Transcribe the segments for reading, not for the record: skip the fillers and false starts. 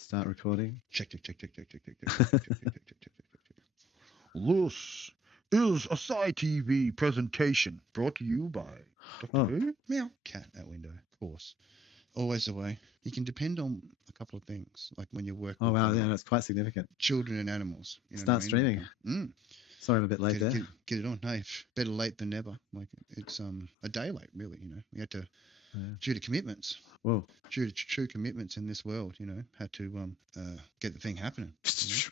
Start recording. Check. This is a Sci-TV presentation brought to you by Dr. Who? Meow. Cat out window, of course. Always the way. You can depend on a couple of things, like when you work with Yeah, that's quite significant. children and animals. You know Start what I mean? streaming. Sorry, I'm a bit late there. Get it on. No, better late than never. Like it's a day late, really. You know, we had to due to commitments. Whoa. Due to true commitments in this world, you know, had to get the thing happening. You know?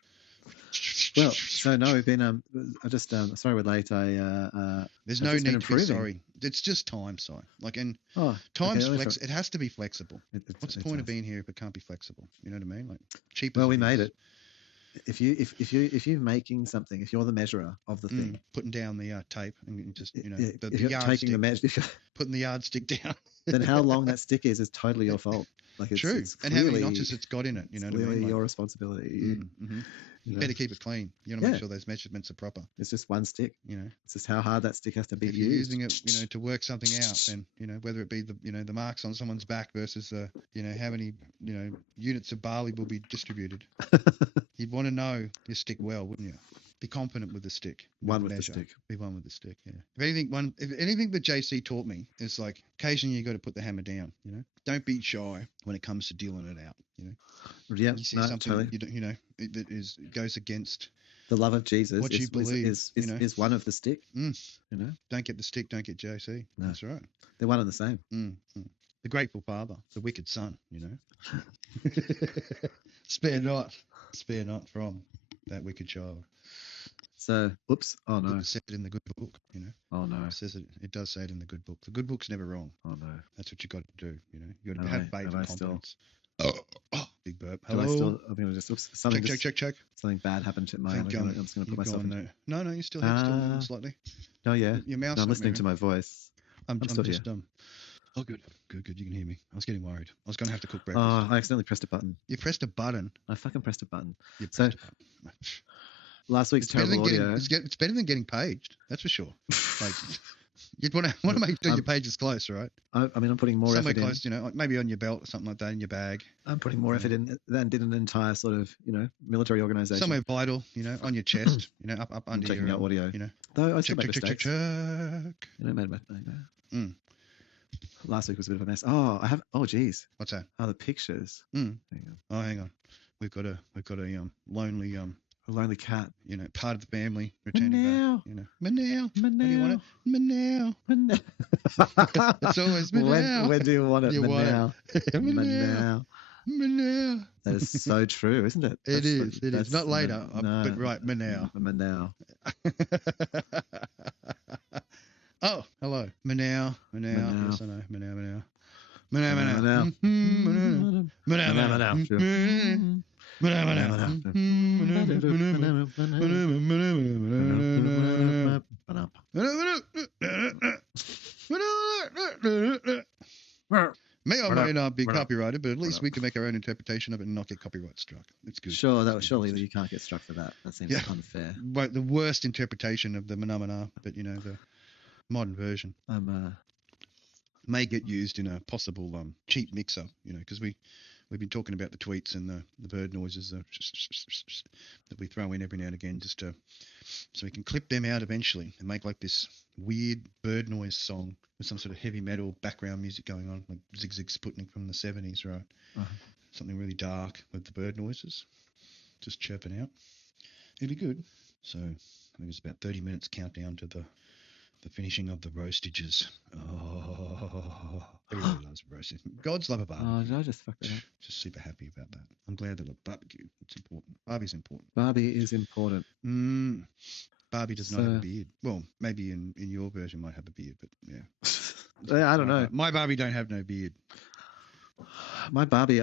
Well, so no, we've been. I just sorry we're late. There's no need to be sorry. It's just time, Si. Like, and time's it has to be flexible. What's the point of being here if it can't be flexible? You know what I mean? Like cheap. Well, we made it. If you're making something, if you're the measurer of the thing, putting down the tape and just the taking the measure, putting the yardstick down, then how long that stick is totally your fault. Like it's, true, it's and how many notches it's got in it. You know, clearly what I mean? Like, your responsibility. You better keep it clean. You want to make sure those measurements are proper. It's just one stick. You know, it's just how hard that stick has to be. If you're using it, you know, to work something out, then you know whether it be the marks on someone's back versus how many units of barley will be distributed. You'd want to know your stick well, wouldn't you? Be confident with the stick. One with the stick. Be one with the stick. Yeah. If anything that JC taught me is like occasionally you got to put the hammer down. You know, don't be shy when it comes to dealing it out. You know. Yeah. You see something totally. That goes against the love of Jesus. What you believe is one of the stick. You know. Don't get the stick. Don't get JC. No. That's right. They're one and the same. The grateful father, the wicked son. You know. Spare not from that wicked child. So, oops. Oh no. It said it in the good book, you know. Oh no. It does say it in the good book. The good book's never wrong. Oh no. That's what you got to do, you know. You got to have faith and confidence. Big burp. Hello. I'm going to just something. Check. Something bad happened to mine. I'm just going to put myself in. No, you still have slightly. No, yeah. Your mouse. No, I'm listening to my voice. I'm still just here. Oh, good. You can hear me. I was getting worried. I was going to have to cook breakfast. Oh, I accidentally pressed a button. You pressed a button? I fucking pressed a button. So, last week's terrible audio. It's better than getting paged. That's for sure. Like, you'd want to make sure your page is close, right? I mean, I'm putting more effort in. Somewhere close, you know, like maybe on your belt or something like that, in your bag. I'm putting more effort in than did an entire sort of, military organization. Somewhere vital, on your chest, up under checking out audio. Though I still make mistakes. Check. Last week was a bit of a mess. Oh, geez. What's that? Oh, the pictures. Hang on. We've got a lonely cat. Part of the family returning back. Meow. What do you want it? Meow. It's always meow. When do you want it? Meow. Meow. That is so true, isn't it? It is. Not later, but right, meow. Meow. Oh, hello. Meow. Yes, I know. Meow. May or may not be copyrighted, but at least we can make our own interpretation of it and not get copyright struck. It's good. Sure, surely you can't get struck for that. That seems unfair. But the worst interpretation of the phenomena, but the modern version may get used in a possible cheap mixer, because we've been talking about the tweets and the bird noises that we throw in every now and again just so we can clip them out eventually and make like this weird bird noise song with some sort of heavy metal background music going on, like Zig Zig Sputnik from the 70s, right? Something really dark with the bird noises just chirping out. It'd be good. So I think it's about 30 minutes countdown to the finishing of the roastages. Oh, everybody loves roasting. Gods love a barbecue. Oh, did I just fuck that up? Just super happy about that. I'm glad they love barbecue. It's important. Barbie's important. Barbie is important. Barbie does not have a beard. Well, maybe in your version might have a beard, but yeah. I don't know. My Barbie don't have no beard. My Barbie,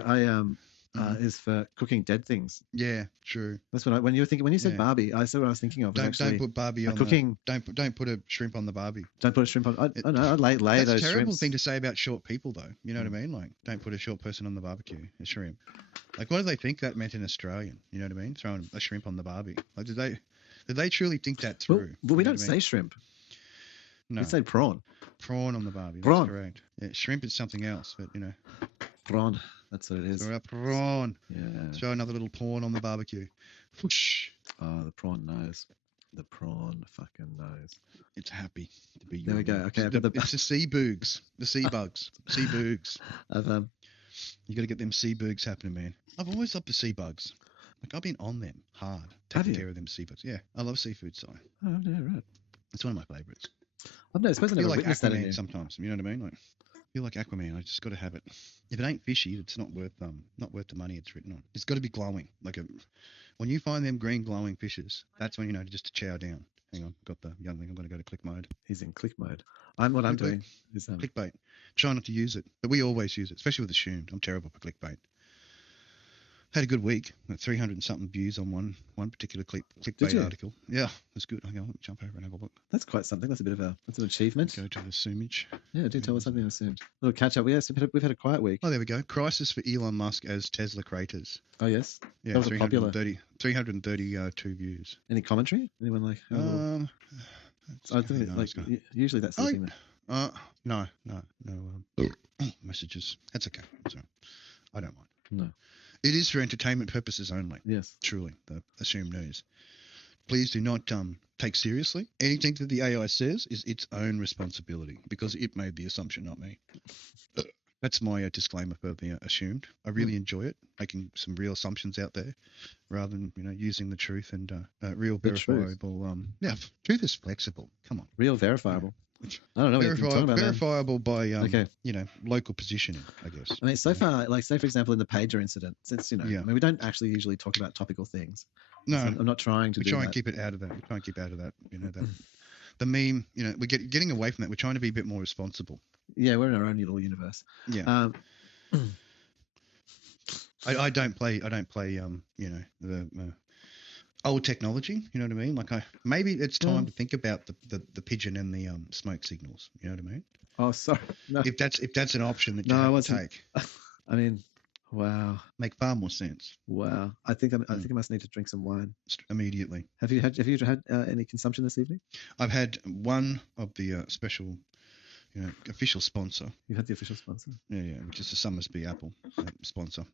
is for cooking dead things. Yeah, true. That's what when you said Barbie, I said what I was thinking of. Don't put Barbie on cooking. Don't put a shrimp on the Barbie. Don't put a shrimp on. I know. I lay those shrimps. That's a terrible thing to say about short people, though. You know what I mean? Like, don't put a short person on the barbecue. A shrimp. Like, what do they think that meant in Australian? You know what I mean? Throwing a shrimp on the Barbie. Like, did they truly think that through? Well, we don't say shrimp. No. We say prawn. Prawn on the Barbie. Prawn. That's correct. Yeah, shrimp is something else, but Prawn. That's what it is. Prawn. Yeah. Throw another little prawn on the barbecue. Whoosh. Oh, the prawn knows. The prawn fucking knows. It's happy to be. There we go. Okay, it's the sea boogs, the sea bugs, sea boogs. I've You got to get them sea boogs happening, man. I've always loved the sea bugs. Like I've been on them hard, taking care of them sea bugs. Yeah, I love seafood, so. Oh yeah, right. It's one of my favorites. I suppose I never like witnessed that in you. Sometimes. You know what I mean? Like, I feel like Aquaman. I just got to have it. If it ain't fishy, it's not worth the money it's written on. It's got to be glowing. When you find them green glowing fishes, that's when you know just to chow down. Hang on, got the young thing. I'm going to go to click mode. He's in click mode. I'm doing is clickbait. Try not to use it, but we always use it, especially with assumed. I'm terrible for clickbait. Had a good week. 300 and something views on one particular clickbait article. Yeah, that's good. Hang on, let me jump over and have a look. That's quite something. That's an achievement. Go to the zoomage. Yeah, do tell us something assumed. A little catch up. Yes, we've had a quiet week. Oh, there we go. Crisis for Elon Musk as Tesla creators. Oh yes. Yeah, that was 332 views. Any commentary? Anyone like? I think usually that's the thing. No. Messages. That's okay. Sorry. I don't mind. No. It is for entertainment purposes only. Yes. Truly, the assumed news. Please do not take seriously. Anything that the AI says is its own responsibility because it made the assumption, not me. That's my disclaimer for the assumed. I really enjoy it, making some real assumptions out there rather than, using the truth and real verifiable. Truth is flexible. Come on. Real verifiable. I don't know what you're talking about. Verifiable by local positioning, I guess. I mean, so far, like say for example, in the pager incident, since I mean, we don't actually usually talk about topical things. No, so I'm not trying to. We try and keep it out of that. We try and keep out of that. That the meme. We're getting away from that. We're trying to be a bit more responsible. Yeah, we're in our own little universe. Yeah. I don't play. The old technology, you know what I mean? Like maybe it's time to think about the pigeon and the smoke signals. You know what I mean? Oh, sorry. No. If that's an option that you have to take. I mean, wow. Make far more sense. Wow. I think I must need to drink some wine immediately. Have you had any consumption this evening? I've had one of the special. Official sponsor. You had the official sponsor? Yeah, which is the Summersby Apple sponsor.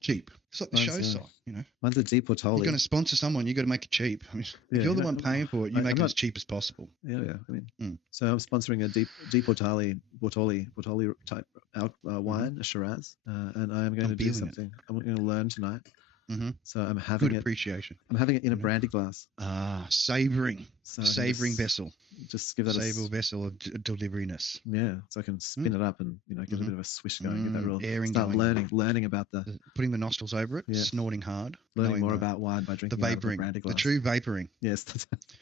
Cheap. It's like the show site, Mine's a deep Portoli. You're going to sponsor someone, you got to make it cheap. I mean, if you're the one paying for it, you make it as cheap as possible. Yeah. I mean, so I'm sponsoring a deep Portoli type wine, a Shiraz, and I am going to do something. I'm going to learn tonight. Mm-hmm. So I'm having appreciation. I'm having it in a brandy glass. Savouring vessel. Just give that a vessel of deliveriness. Yeah, so I can spin it up and get a bit of a swish going. Get that real airing. Start learning about putting the nostrils over it, snorting hard, learning more about wine by drinking the vaporing, brandy glass. The true vaporing. Yes,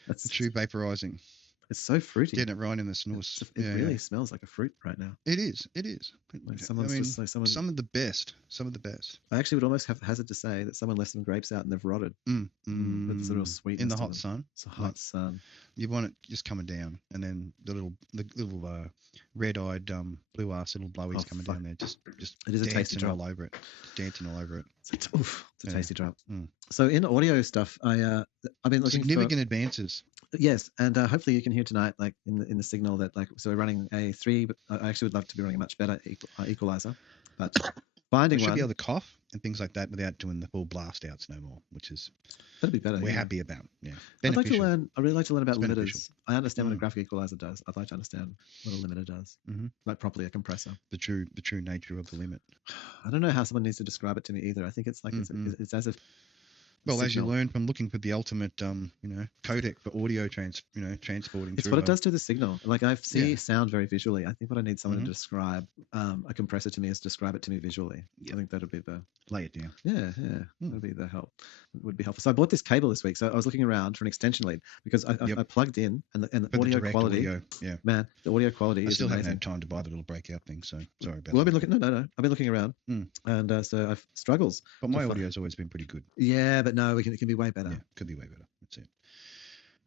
that's the true vaporizing. It's so fruity. Getting it right in the snores. It really smells like a fruit right now. It is. Like some of the best. I actually would almost hazard to say that someone left some grapes out and they've rotted. With sort of sweetness in the hot sun. It's a hot sun. You want it just coming down, and then the little red-eyed blue ass little blowies coming down there, just it is a tasty drop all over it, dancing all over it. It's a tasty drop. So in audio stuff, I've been looking significant advances. Yes, and hopefully you can hear tonight, like in the signal that so we're running a 3. But I actually would love to be running a much better equalizer, but finding one. Should be able to cough and things like that without doing the full blast outs no more, which is that'd be better. We're happy about. Yeah, I'd really like to learn about limiters. I understand what a graphic equalizer does. I'd like to understand what a limiter does, like properly a compressor. The true nature of the limit. I don't know how someone needs to describe it to me either. I think it's like it's as if. Well, as you learn from looking for the ultimate, codec for audio transporting. It's what it does to the signal. Like I see sound very visually. I think what I need someone to describe a compressor to me is describe it to me visually. Yep. I think that'd be the lay it down. Yeah, that'd be the help. It would be helpful. So I bought this cable this week. So I was looking around for an extension lead because I plugged in and the audio quality. Man, the audio quality. I still haven't amazing. had time to buy the little breakout thing. So sorry about. Well, I've been looking. No. I've been looking around, and so I've struggles. But my audio's always been pretty good. Yeah, but no, it can be way better. Yeah, could be way better. That's it.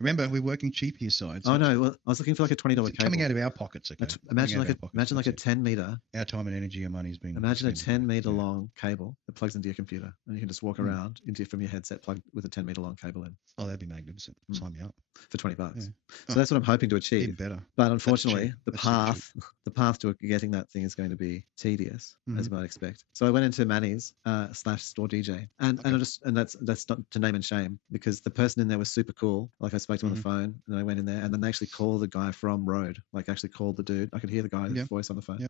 Remember, we're working cheap here, side. So no, well, I was looking for like a $20 cable. Coming out of our pockets, okay? Imagine like a 10 meter. Our time and energy and money's been. Imagine a 10 meter long cable that plugs into your computer, and you can just walk around from your headset plugged with a 10 meter long cable in. Oh, that'd be magnificent. Sign me up for $20. Yeah. So that's what I'm hoping to achieve. Even better. But unfortunately, the path to getting that thing is going to be tedious, as you might expect. So I went into Manny's /store DJ, and that's not to name and shame, because the person in there was super cool. Like I spoke to him on the phone, and then I went in there, and then they actually called the guy from VROID. Like actually called the dude. I could hear the guy's voice on the phone. Yeah.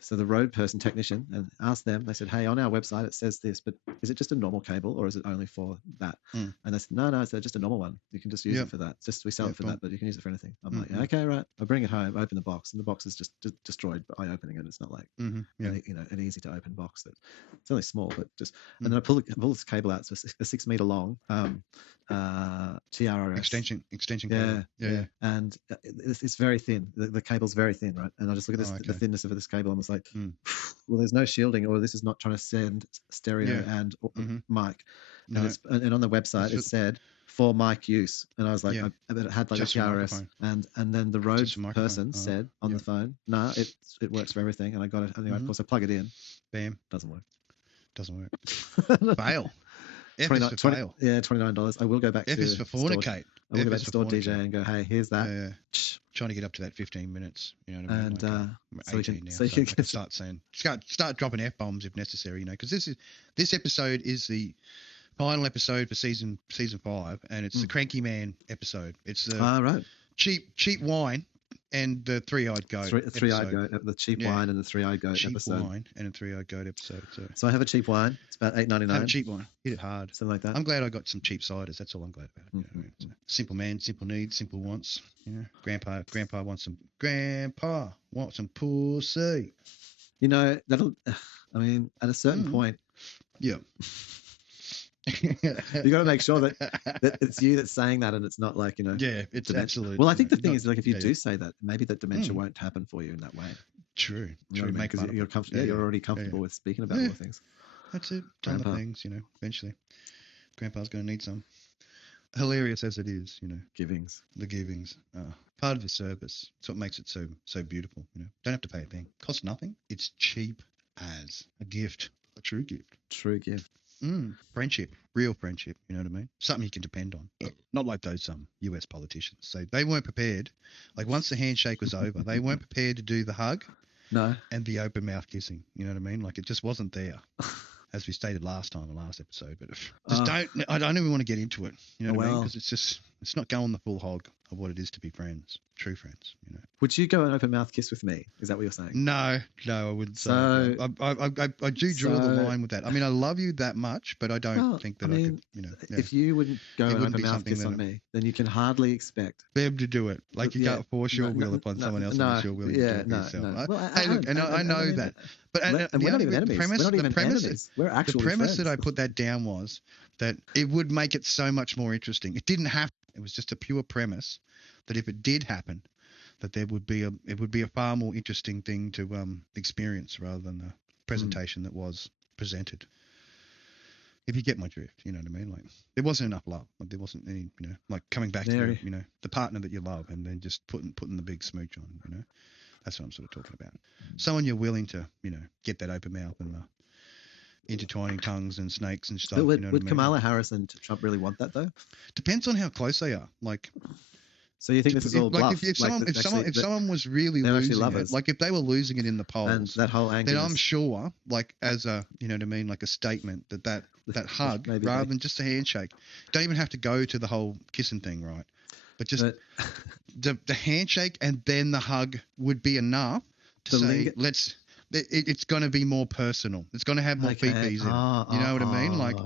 So the VROID person, technician, and asked them. They said, "Hey, on our website it says this, but is it just a normal cable or is it only for that?" And they said, "No, it's just a normal one. You can just use it for that. We sell it for that, but you can use it for anything." I'm like, "Okay, right." I bring it home, open the box, and the box is just destroyed by opening it. It's not like an easy to open box. That it's only small, but just and then I pull this cable out. So it's a 6 meter long TRRS extension cable. Yeah. And it's very thin. The cable's very thin, right? And I just look at the thinness of this cable, and it's like, well, there's no shilding, or this is not trying to send stereo and mic. No. And on the website it said for mic use, and I was like, it had like just a TRS, and then the VROID person said on the phone, "No, it works for everything," and I got it. Anyway, of course, I plug it in. Bam, doesn't work. Fail. $29. Yeah, $29. I will go back to for fornicate. I will go back to store DJ and go, "Hey, here's that." Yeah. Trying to get up to that 15 minutes, you know what I mean? And so you can start dropping F-bombs if necessary, you know, because this episode is the final episode for season 5, and it's the Cranky Man episode. It's the cheap wine and the three-eyed goat. Three-eyed goat, the cheap wine and the three-eyed goat cheap episode. Cheap wine and a three-eyed goat episode. So I have a cheap wine. It's about $8.99. Have a cheap wine. Hit it hard. Something like that. I'm glad I got some cheap ciders. That's all I'm glad about. You know, simple man, simple needs, simple wants. You know, Grandpa wants some pussy. You know, I mean, at a certain point. Yeah. You got to make sure that it's you that's saying that, and it's not like, you know. Yeah, it's dementia. Absolutely. Well, I think the thing is, like, if you do say that, maybe that dementia won't happen for you in that way. True. You know, because you're comfortable. You're already comfortable with speaking about all the things. That's it. Done the things, you know. Eventually, Grandpa's going to need some. Hilarious as it is, you know. Givings. The givings. Part of the service. It's what makes it so beautiful, you know. Don't have to pay a thing. Costs nothing. It's cheap as a gift. A true gift. True gift. Friendship, real friendship, you know what I mean? Something you can depend on. Not like those US politicians. So they weren't prepared. Like once the handshake was over, they weren't prepared to do the hug and the open mouth kissing. You know what I mean? Like it just wasn't there. As we stated last episode, but I don't even want to get into it. You know what I mean? Because it's not going the full hog of what it is to be friends, true friends. You know. Would you go an open mouth kiss with me? Is that what you're saying? No, I wouldn't. So I do draw the line with that. I mean, I love you that much, but I don't think that I could. You know, if you wouldn't go an open mouth kiss on me, then you can hardly expect them to do it. Like you can't force your will upon someone else unless you're willing to do it yourself. Well, hey, look, and I know that. But we're not even enemies. We're not even enemies. We're actually the premise friends. that I put that down was that it would make it so much more interesting. It didn't happen. It was just a pure premise that if it did happen, that it would be a far more interesting thing to experience rather than the presentation that was presented. If you get my drift, you know what I mean? Like there wasn't enough love. Like there wasn't any, you know, like coming back to you know the partner that you love and then just putting the big smooch on. You know, that's what I'm sort of talking about. Someone you're willing to, you know, get that open mouth and the intertwining tongues and snakes and stuff. Would, you know would what I mean? Kamala Harris and Trump really want that though? Depends on how close they are. Like, so you think this is all bluff? Like if someone was really losing it, like if they were losing it in the polls, and that whole angle, then I'm sure, like as a, you know what I mean, like a statement that hug rather than just a handshake. Don't even have to go to the whole kissing thing, right? But just the handshake and then the hug would be enough to say it's going to be more personal. It's going to have more PPs in. You know what I mean? Like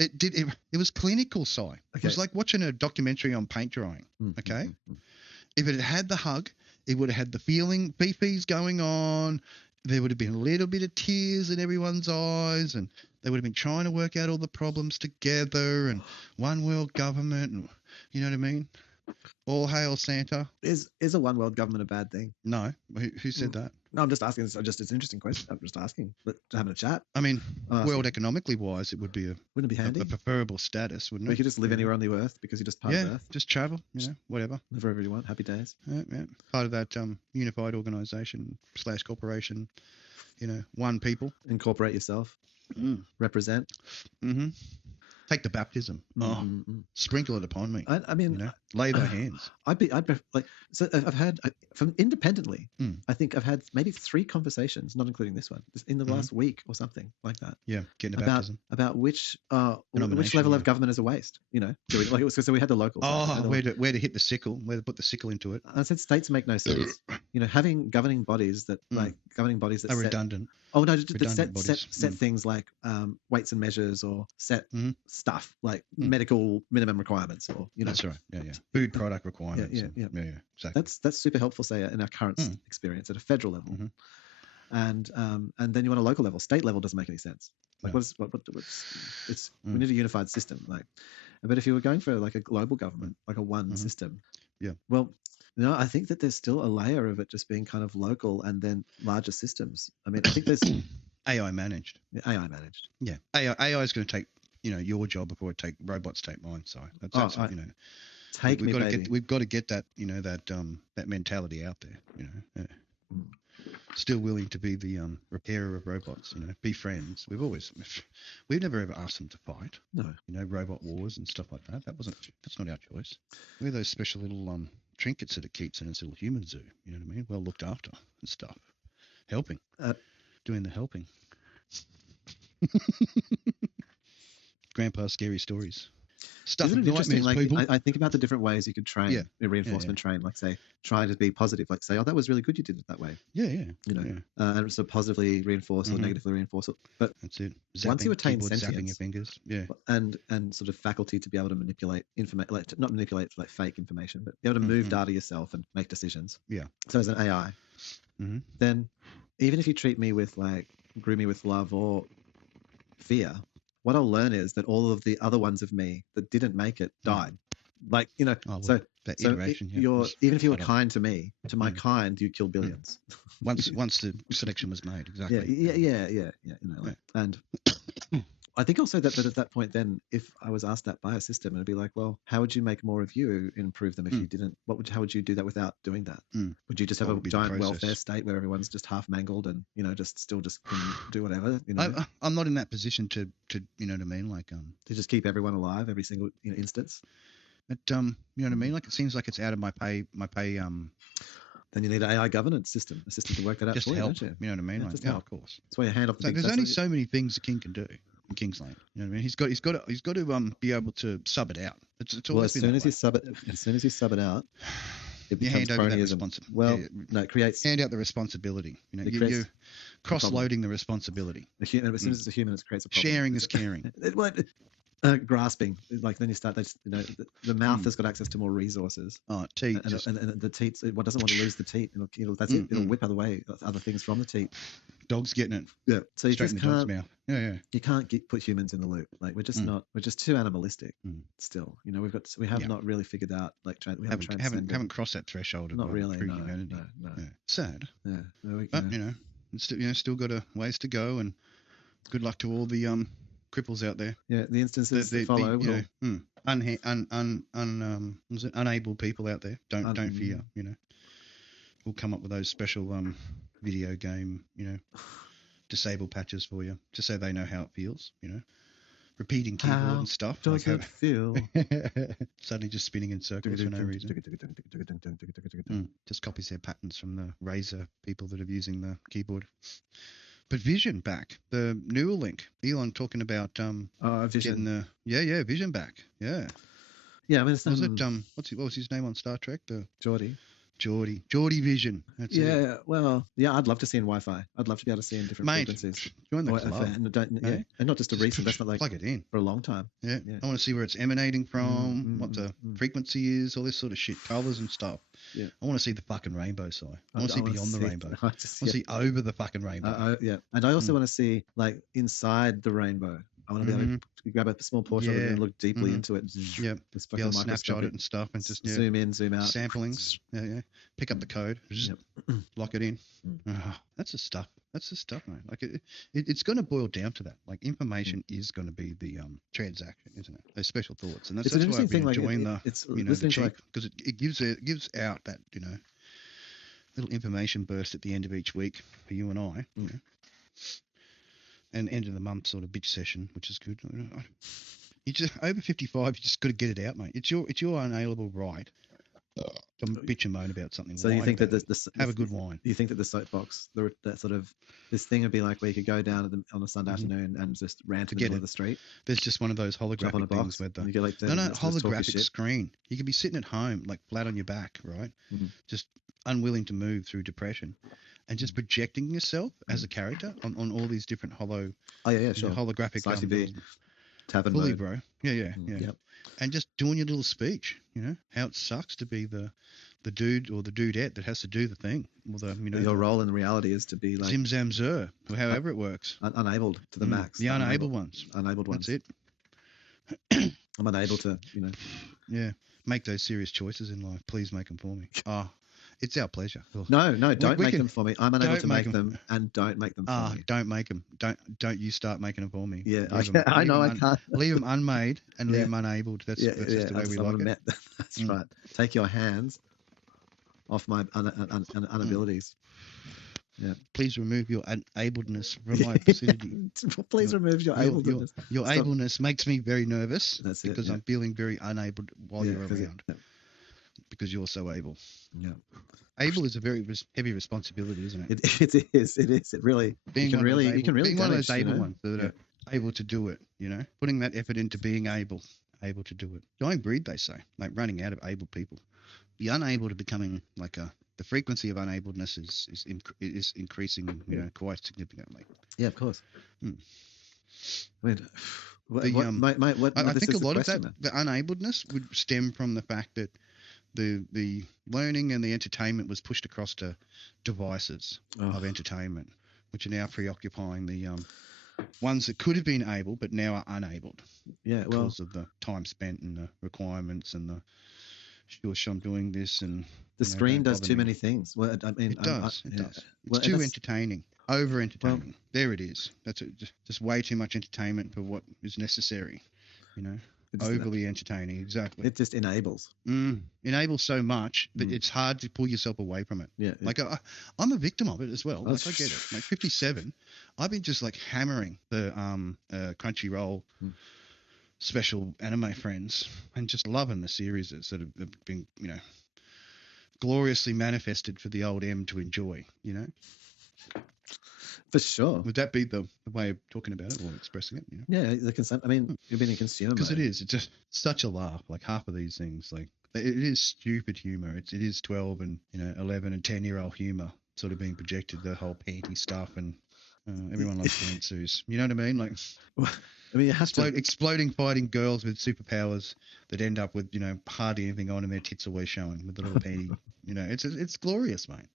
it was clinical, Si. Okay. It was like watching a documentary on paint drying. Okay. If it had the hug, it would have had the feeling, PPs going on. There would have been a little bit of tears in everyone's eyes, and they would have been trying to work out all the problems together, and one world government, and you know what I mean? All hail Santa. Is a one world government a bad thing? No. Who said that? No, I'm just asking. It's an interesting question. I'm just asking, but having a chat. I mean, world economically wise, it would be wouldn't it be handy? a preferable status, wouldn't it? You could just live anywhere on the earth because you're just part of Earth. Just travel, whatever. Live wherever you want. Happy days. Yeah. Part of that unified organisation / corporation. One people. Incorporate yourself. Represent. Mm-hmm. Take the baptism. Sprinkle it upon me. I mean, lay thy hands. I've had from independently. I think I've had maybe 3 conversations, not including this one, in the last week or something like that. Yeah, getting a baptism about which level of government is a waste. So we had the locals. Where to hit the sickle, where to put the sickle into it. I said states make no sense. Having governing bodies that are redundant. Oh no, set things like weights and measures or set stuff like medical minimum requirements or That's right. Yeah. Food product requirements. Yeah. Exactly. That's super helpful, say, in our current experience at a federal level. And then you want a local level. State level doesn't make any sense. Like we need a unified system. But if you were going for like a global government, like a one system, well, I think that there's still a layer of it just being kind of local and then larger systems. I mean, I think there's AI managed. AI managed. Yeah, AI is going to take your job before robots take mine. So that's we've got to get that that mentality out there. Still willing to be the repairer of robots. Be friends. We've never ever asked them to fight. No. Robot wars and stuff like that. That's not our choice. We're those special little trinkets that it keeps in its little human zoo. You know what I mean? Well looked after and stuff. Helping. Doing the helping. Grandpa's scary stories. Stuff. Isn't it interesting? People. I think about the different ways you could train, reinforcement train. Like say, try to be positive. Like say, oh, that was really good. You did it that way. Yeah. And so positively reinforce or negatively reinforce it. But that's it. Once you attain sentience, zapping your fingers, and sort of faculty to be able to manipulate information, not manipulate like fake information, but be able to move data yourself and make decisions. Yeah. So as an AI, then even if you grew me with love or fear, what I'll learn is that all of the other ones of me that didn't make it died. So even if you were kind to me, to my kind, you kill billions. Once the selection was made, exactly. Yeah. And I think also that at that point, then, if I was asked that by a system, it'd be like, well, how would you make more of you improve them if you didn't? How would you do that without doing that? Would you just have a giant welfare state where everyone's just half mangled and just can do whatever? I'm not in that position to you know what I mean, like to just keep everyone alive every single instance. But you know what I mean, like it seems like it's out of my pay. Then you need an AI governance system, a system to work that out just for help, you, don't you know what I mean? Yeah, like, help. Of course. That's why you hand off the there's only so many things the king can do in King's Lane. You know what I mean? He's got to be able to sub it out. It's well, as soon as you sub it out, it becomes cronyism. Well, no, it creates hand out the responsibility. You're cross-loading the responsibility. As soon as it's a human, it creates a problem. Sharing is caring. Grasping, like then you start. The mouth has got access to more resources. Oh, teat, and the teat. It doesn't want to lose the teat. It'll whip other things from the teat. Dog's getting it. Yeah, so you straight just in the dog's mouth. Yeah. You can't put humans in the loop. Like we're just not. We're just too animalistic. Still, we have not really figured out we haven't crossed that threshold. Of not really. True no, humanity. No. Yeah. Sad. Yeah. But still got a ways to go, and good luck to all the cripples out there. Yeah, the instances that follow. Unable people out there. Don't fear. We'll come up with those special video game disable patches for you, just so they know how it feels. Repeating keyboard and stuff. Does it feel? Suddenly just spinning in circles for no reason. Just copies their patterns from the Razer people that are using the keyboard. But Vision back, the Neuralink. Elon talking about Vision. Getting Vision back. Yeah. Yeah, I mean, what was his name on Star Trek? Geordie Vision. That's it. Well, I'd love to see in Wi-Fi. I'd love to be able to see in different frequencies. Join the club. And not just a recent investment, like plug it in for a long time. Yeah. I want to see where it's emanating from, what the frequency is, all this sort of shit, colours and stuff. Yeah. I want to see the fucking rainbow side. I want to see beyond the rainbow. I want to see over the fucking rainbow. And I also want to see like inside the rainbow. I want to be able to grab a small portion of it and look deeply into it. Yep. Just Be able to snapshot it and stuff, and just zoom in, zoom out. Samplings. Yeah. Pick up the code. Lock it in. That's the stuff. That's the stuff, mate. Like it's going to boil down to that. Like information is going to be the transaction, isn't it? Those special thoughts, and that's why I've been enjoying the cheap, because it gives out that little information burst at the end of each week for you and I, and end of the month sort of bitch session, which is good. You just over 55, you just got to get it out, mate. It's your unalienable right to bitch and moan about something. So you think that have a good wine? You think that the soapbox, that sort of this thing would be like where you could go down on a Sunday afternoon and just rant in the middle of the street? There's just one of those holographic things where you get like holographic screen. You could be sitting at home like flat on your back, right? Just unwilling to move through depression, and just projecting yourself as a character on all these different holographic tavern fully mode. Bro. Yeah. Yep. And just doing your little speech, how it sucks to be the dude or the dudette that has to do the thing. Or your role in reality is to be like Zim Zam Zer, or however it works. Unabled to the max. The unable ones. Unabled ones. That's it. I'm unable to, Yeah. Make those serious choices in life. Please make them for me. It's our pleasure. No, don't make them for me. I'm unable to make them, and don't make them for me. Don't make them. Don't you start making them for me. Yeah, I know I can't. Leave them unmade and leave them unabled. That's just the way we like it. That's right. Take your hands off my inabilities. Yeah. Please remove your unableness from my vicinity. Please remove your ableness. Your ableness makes me very nervous. That's it, because I'm feeling very unable while you're around. Because you're so able. Yeah. Able is a very heavy responsibility, isn't it? It is. It really. You can really being one of those able ones that are able to do it. Putting that effort into being able to do it. Dying breed, they say, like running out of able people. The unable to becoming like the frequency of unableness is increasing, quite significantly. Yeah, of course. I mean, I think a lot of that, the unableness would stem from the fact that the learning and the entertainment was pushed across to devices of entertainment, which are now preoccupying the ones that could have been able but now are unabled. Yeah, because of the time spent and the requirements and the shush, I'm doing this, and the screen does too many things. Well, I mean, it does. It's too entertaining. Over entertaining. There it is. That's just way too much entertainment for what is necessary. Overly entertaining, exactly. It just enables. Enables so much that it's hard to pull yourself away from it. Yeah. Like I'm a victim of it as well. Like I get it. Like 57, I've been just like hammering the Crunchyroll special anime friends and just loving the series that have been gloriously manifested for the old M to enjoy. For sure. Would that be the way of talking about it or expressing it? Yeah, I mean, you're being a consumer. Because it is. It's just such a laugh. Like half of these things, like it is stupid humor. It is 12 and 11 and 10-year-old humor sort of being projected. The whole panty stuff and everyone loves pantsuits. You know what I mean? Like, I mean, you have exploding fighting girls with superpowers that end up with hardly anything on and their tits always showing with the little panty. It's glorious, mate.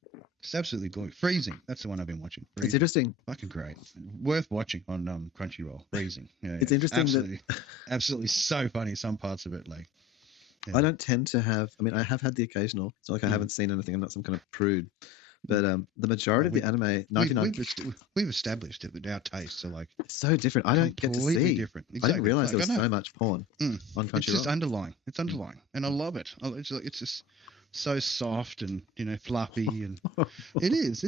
It's absolutely glorious. Freezing. That's the one I've been watching. Freezing. It's interesting. Fucking great. Worth watching on Crunchyroll. Freezing. Yeah, it's interesting. Absolutely so funny. Some parts of it, like. Yeah. I don't tend to have. I mean, I have had the occasional. It's not like I haven't seen anything. I'm not some kind of prude. But the majority of the anime, 99%. We've established it that our tastes are like so different. I don't get to see. Different. Exactly. I didn't realize there was so much porn on Crunchyroll. It's just underlying. It's underlying, and I love it. It's just so soft and fluffy, and it is.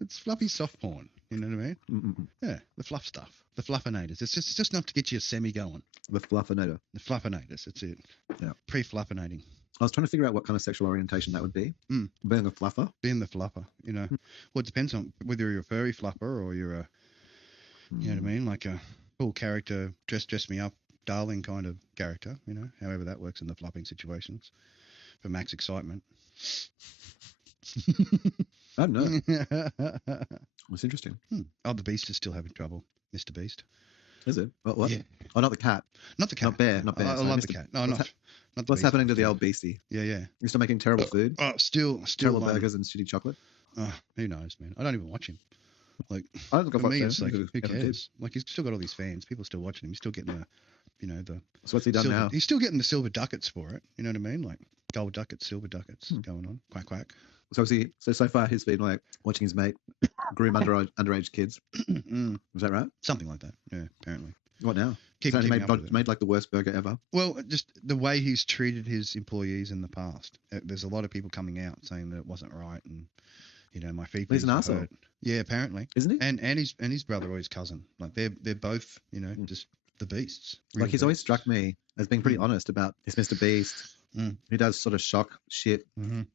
It's fluffy soft porn. You know what I mean? Mm-mm. Yeah, the fluff stuff, the fluffinators. It's just enough to get you a semi going. The fluffinator. The fluffinators. That's it. Yeah. Pre-fluffinating. I was trying to figure out what kind of sexual orientation that would be. Being a fluffer. Being the fluffer. Well, it depends on whether you're a furry fluffer or you're a, you know what I mean, like a full character, dress me up, darling kind of character. However that works in the fluffing situations for max excitement. I don't know. It's interesting. Oh, the Beast is still having trouble, Mr. Beast. Is it? What? Yeah. Oh, not the cat. Not the cat. Not bear. Not bear. I love the cat. No, not the what's happening to the old beastie? Yeah. He's still making terrible food. Oh, still terrible burgers and shitty chocolate. Oh, who knows, man? I don't even watch him. Like, I don't think I've for me, watched it's it. like, who Never did. cares? Like, he's still got all these fans. People are still watching him. He's still getting the, So what's he done silver, now? he's still getting the silver ducats for it. You know what I mean? Like gold ducats, silver ducats going on. Quack, quack. So far he's been like watching his mate groom underage kids. Was that right? Something like that. Yeah, apparently. What now? Keep made like the worst burger ever. Well, just the way he's treated his employees in the past. There's a lot of people coming out saying that it wasn't right, and my feet. He's an asshole. Yeah, apparently, isn't he? And his brother or his cousin, like they're both just the beasts. Like he's always struck me as being pretty honest about his Mr. Beast. He does sort of shock shit.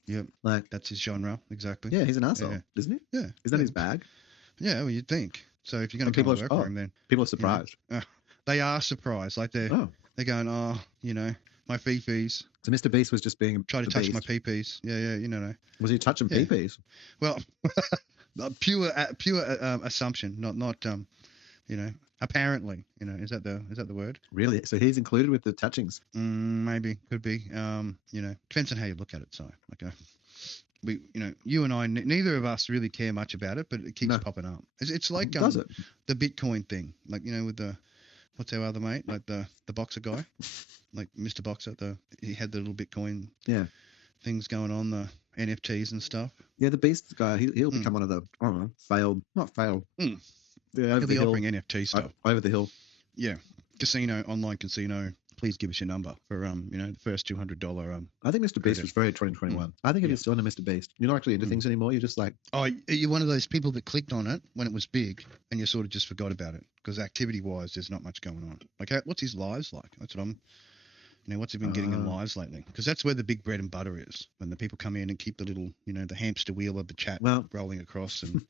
Yep. Like that's his genre exactly. Yeah, he's an asshole, isn't he? Yeah. Is that his bag? Yeah, well, you'd think. So if you're going to come to work for him, then people are surprised. They are surprised. Like they're going, my fee-fees. So Mr. Beast was just being trying to touch my pee-pees. Yeah, Was he touching pee-pees? Well, pure assumption, not apparently. Is that the word? Really? So he's included with the touchings? Maybe, could be. Depends on how you look at it. So like we, you and I, neither of us really care much about it, but it keeps popping up. It's like Does it? The Bitcoin thing, like with the. What's our other mate? Like the boxer guy, like Mr. Boxer. He had the little Bitcoin things going on, the NFTs and stuff. Yeah, the Beast guy. He'll become one of the not failed. He'll be offering NFT stuff over the hill. Yeah, online casino. Please give us your number for the first $200. I think Mr. Beast was very 2021. I think if you're still into Mr. Beast, you're not actually into things anymore. You're just like, you're one of those people that clicked on it when it was big and you sort of just forgot about it because activity-wise, there's not much going on. Like, what's his lives like? That's what I'm. What's he been getting in lives lately? Because that's where the big bread and butter is. When the people come in and keep the little, the hamster wheel of the chat rolling across and.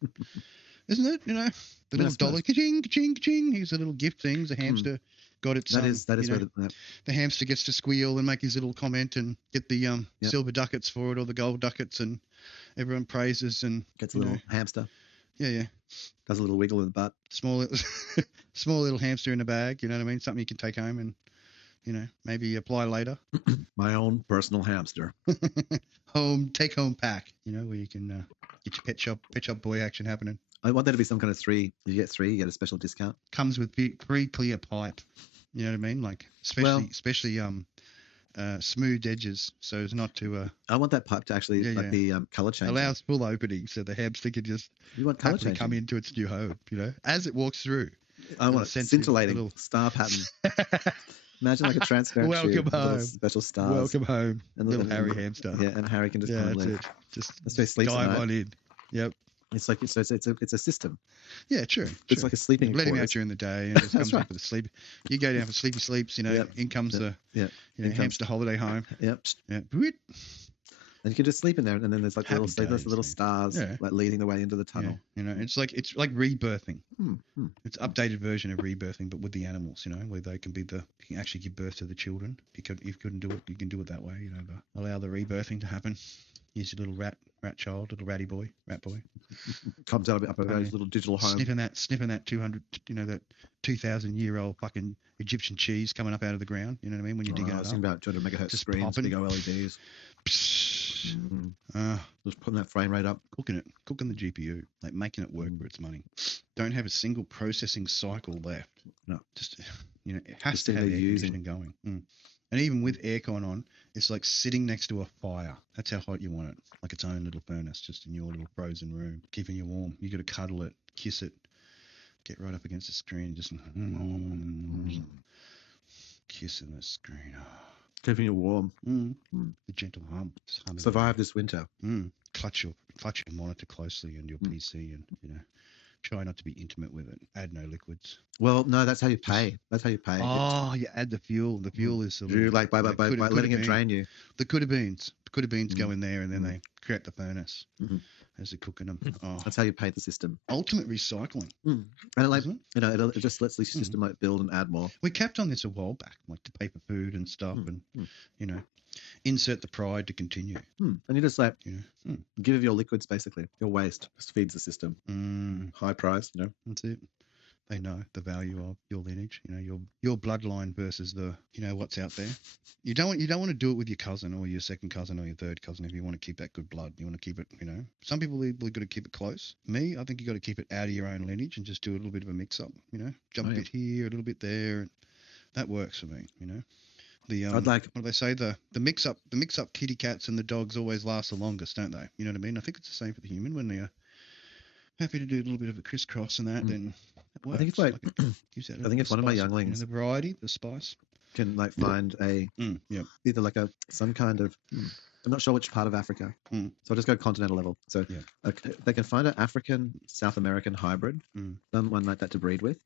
Isn't it? The little dollar, ka-ching, ka-ching, ka-ching. Here's the little gift things. The hamster got its. That is where the hamster gets to squeal and make his little comment and get the silver ducats for it or the gold ducats, and everyone praises and gets a little hamster. Yeah. Does a little wiggle in the butt. Small little hamster in the bag. You know what I mean? Something you can take home and maybe apply later. My own personal hamster. Take home pack. Where you can get your pet shop boy action happening. I want there to be some kind of 3. If you get 3, you get a special discount. Comes with 3 clear pipe. You know what I mean? Like especially smooth edges, so as not to. I want that pipe to actually be color change. Allows full opening, so the hamster can just come into its new home. As it walks through. I want a scintillating star pattern. Imagine like a transparent Welcome home. Special stars. Welcome home. And little Harry hamster. Yeah, and Harry can just come and live. Just dive on in. Yep. It's like it's a system. Yeah, true. It's like a sleeping. Let him out during the day and just comes up for the sleep. You go down for sleepy sleeps. In comes the hamster holiday home. Yep. Yeah. And you can just sleep in there, and then there's like little stars like leading the way into the tunnel. Yeah. It's like rebirthing. It's updated version of rebirthing, but with the animals. Where they can be you can actually give birth to the children. If you couldn't do it, you can do it that way. Allow the rebirthing to happen. Here's your little rat child, little rat boy. Comes out of his little digital home. Sniffing that 200, that 2,000-year-old fucking Egyptian cheese coming up out of the ground. You know what I mean? When you dig it up. I was thinking about 200 megahertz screens, big OLEDs. Just putting that frame rate up. Cooking the GPU, like making it work for its money. Don't have a single processing cycle left. No. Just, it has to have air conditioning going. And even with aircon on, it's like sitting next to a fire. That's how hot you want it. Like its own little furnace, just in your little frozen room, keeping you warm. You got to cuddle it, kiss it, get right up against the screen, just kissing the screen. Keeping you warm. The gentle hum. Survive this winter. Clutch your monitor closely and your PC, and try not to be intimate with it. Add no liquids. Well, no, that's how you pay. Oh, you add the fuel. The fuel is by letting it drain you. The coulda beans go in there, and then they create the furnace as they're cooking them. Oh. That's how you pay the system. Ultimate recycling. And it just lets the system like build and add more. We capped on this a while back, like to pay for food and stuff, and insert the pride to continue. And you just like give your liquids basically. Your waste just feeds the system. High price, That's it. They know the value of your lineage, your bloodline versus what's out there. You don't want to do it with your cousin or your second cousin or your third cousin if you want to keep that good blood. You want to keep it, Some people have got to keep it close. Me, I think you got to keep it out of your own lineage and just do a little bit of a mix up. Jump a bit here, a little bit there. That works for me. What do they say? The mix up kitty cats and the dogs always last the longest, don't they? You know what I mean? I think it's the same for the human. When they're happy to do a little bit of a crisscross and that, then it works. I think it's I think it's one of my younglings. The variety, the spice. Can find either some kind of I'm not sure which part of Africa, so I'll just go continental level. So they can find an African South American hybrid, someone like that to breed with.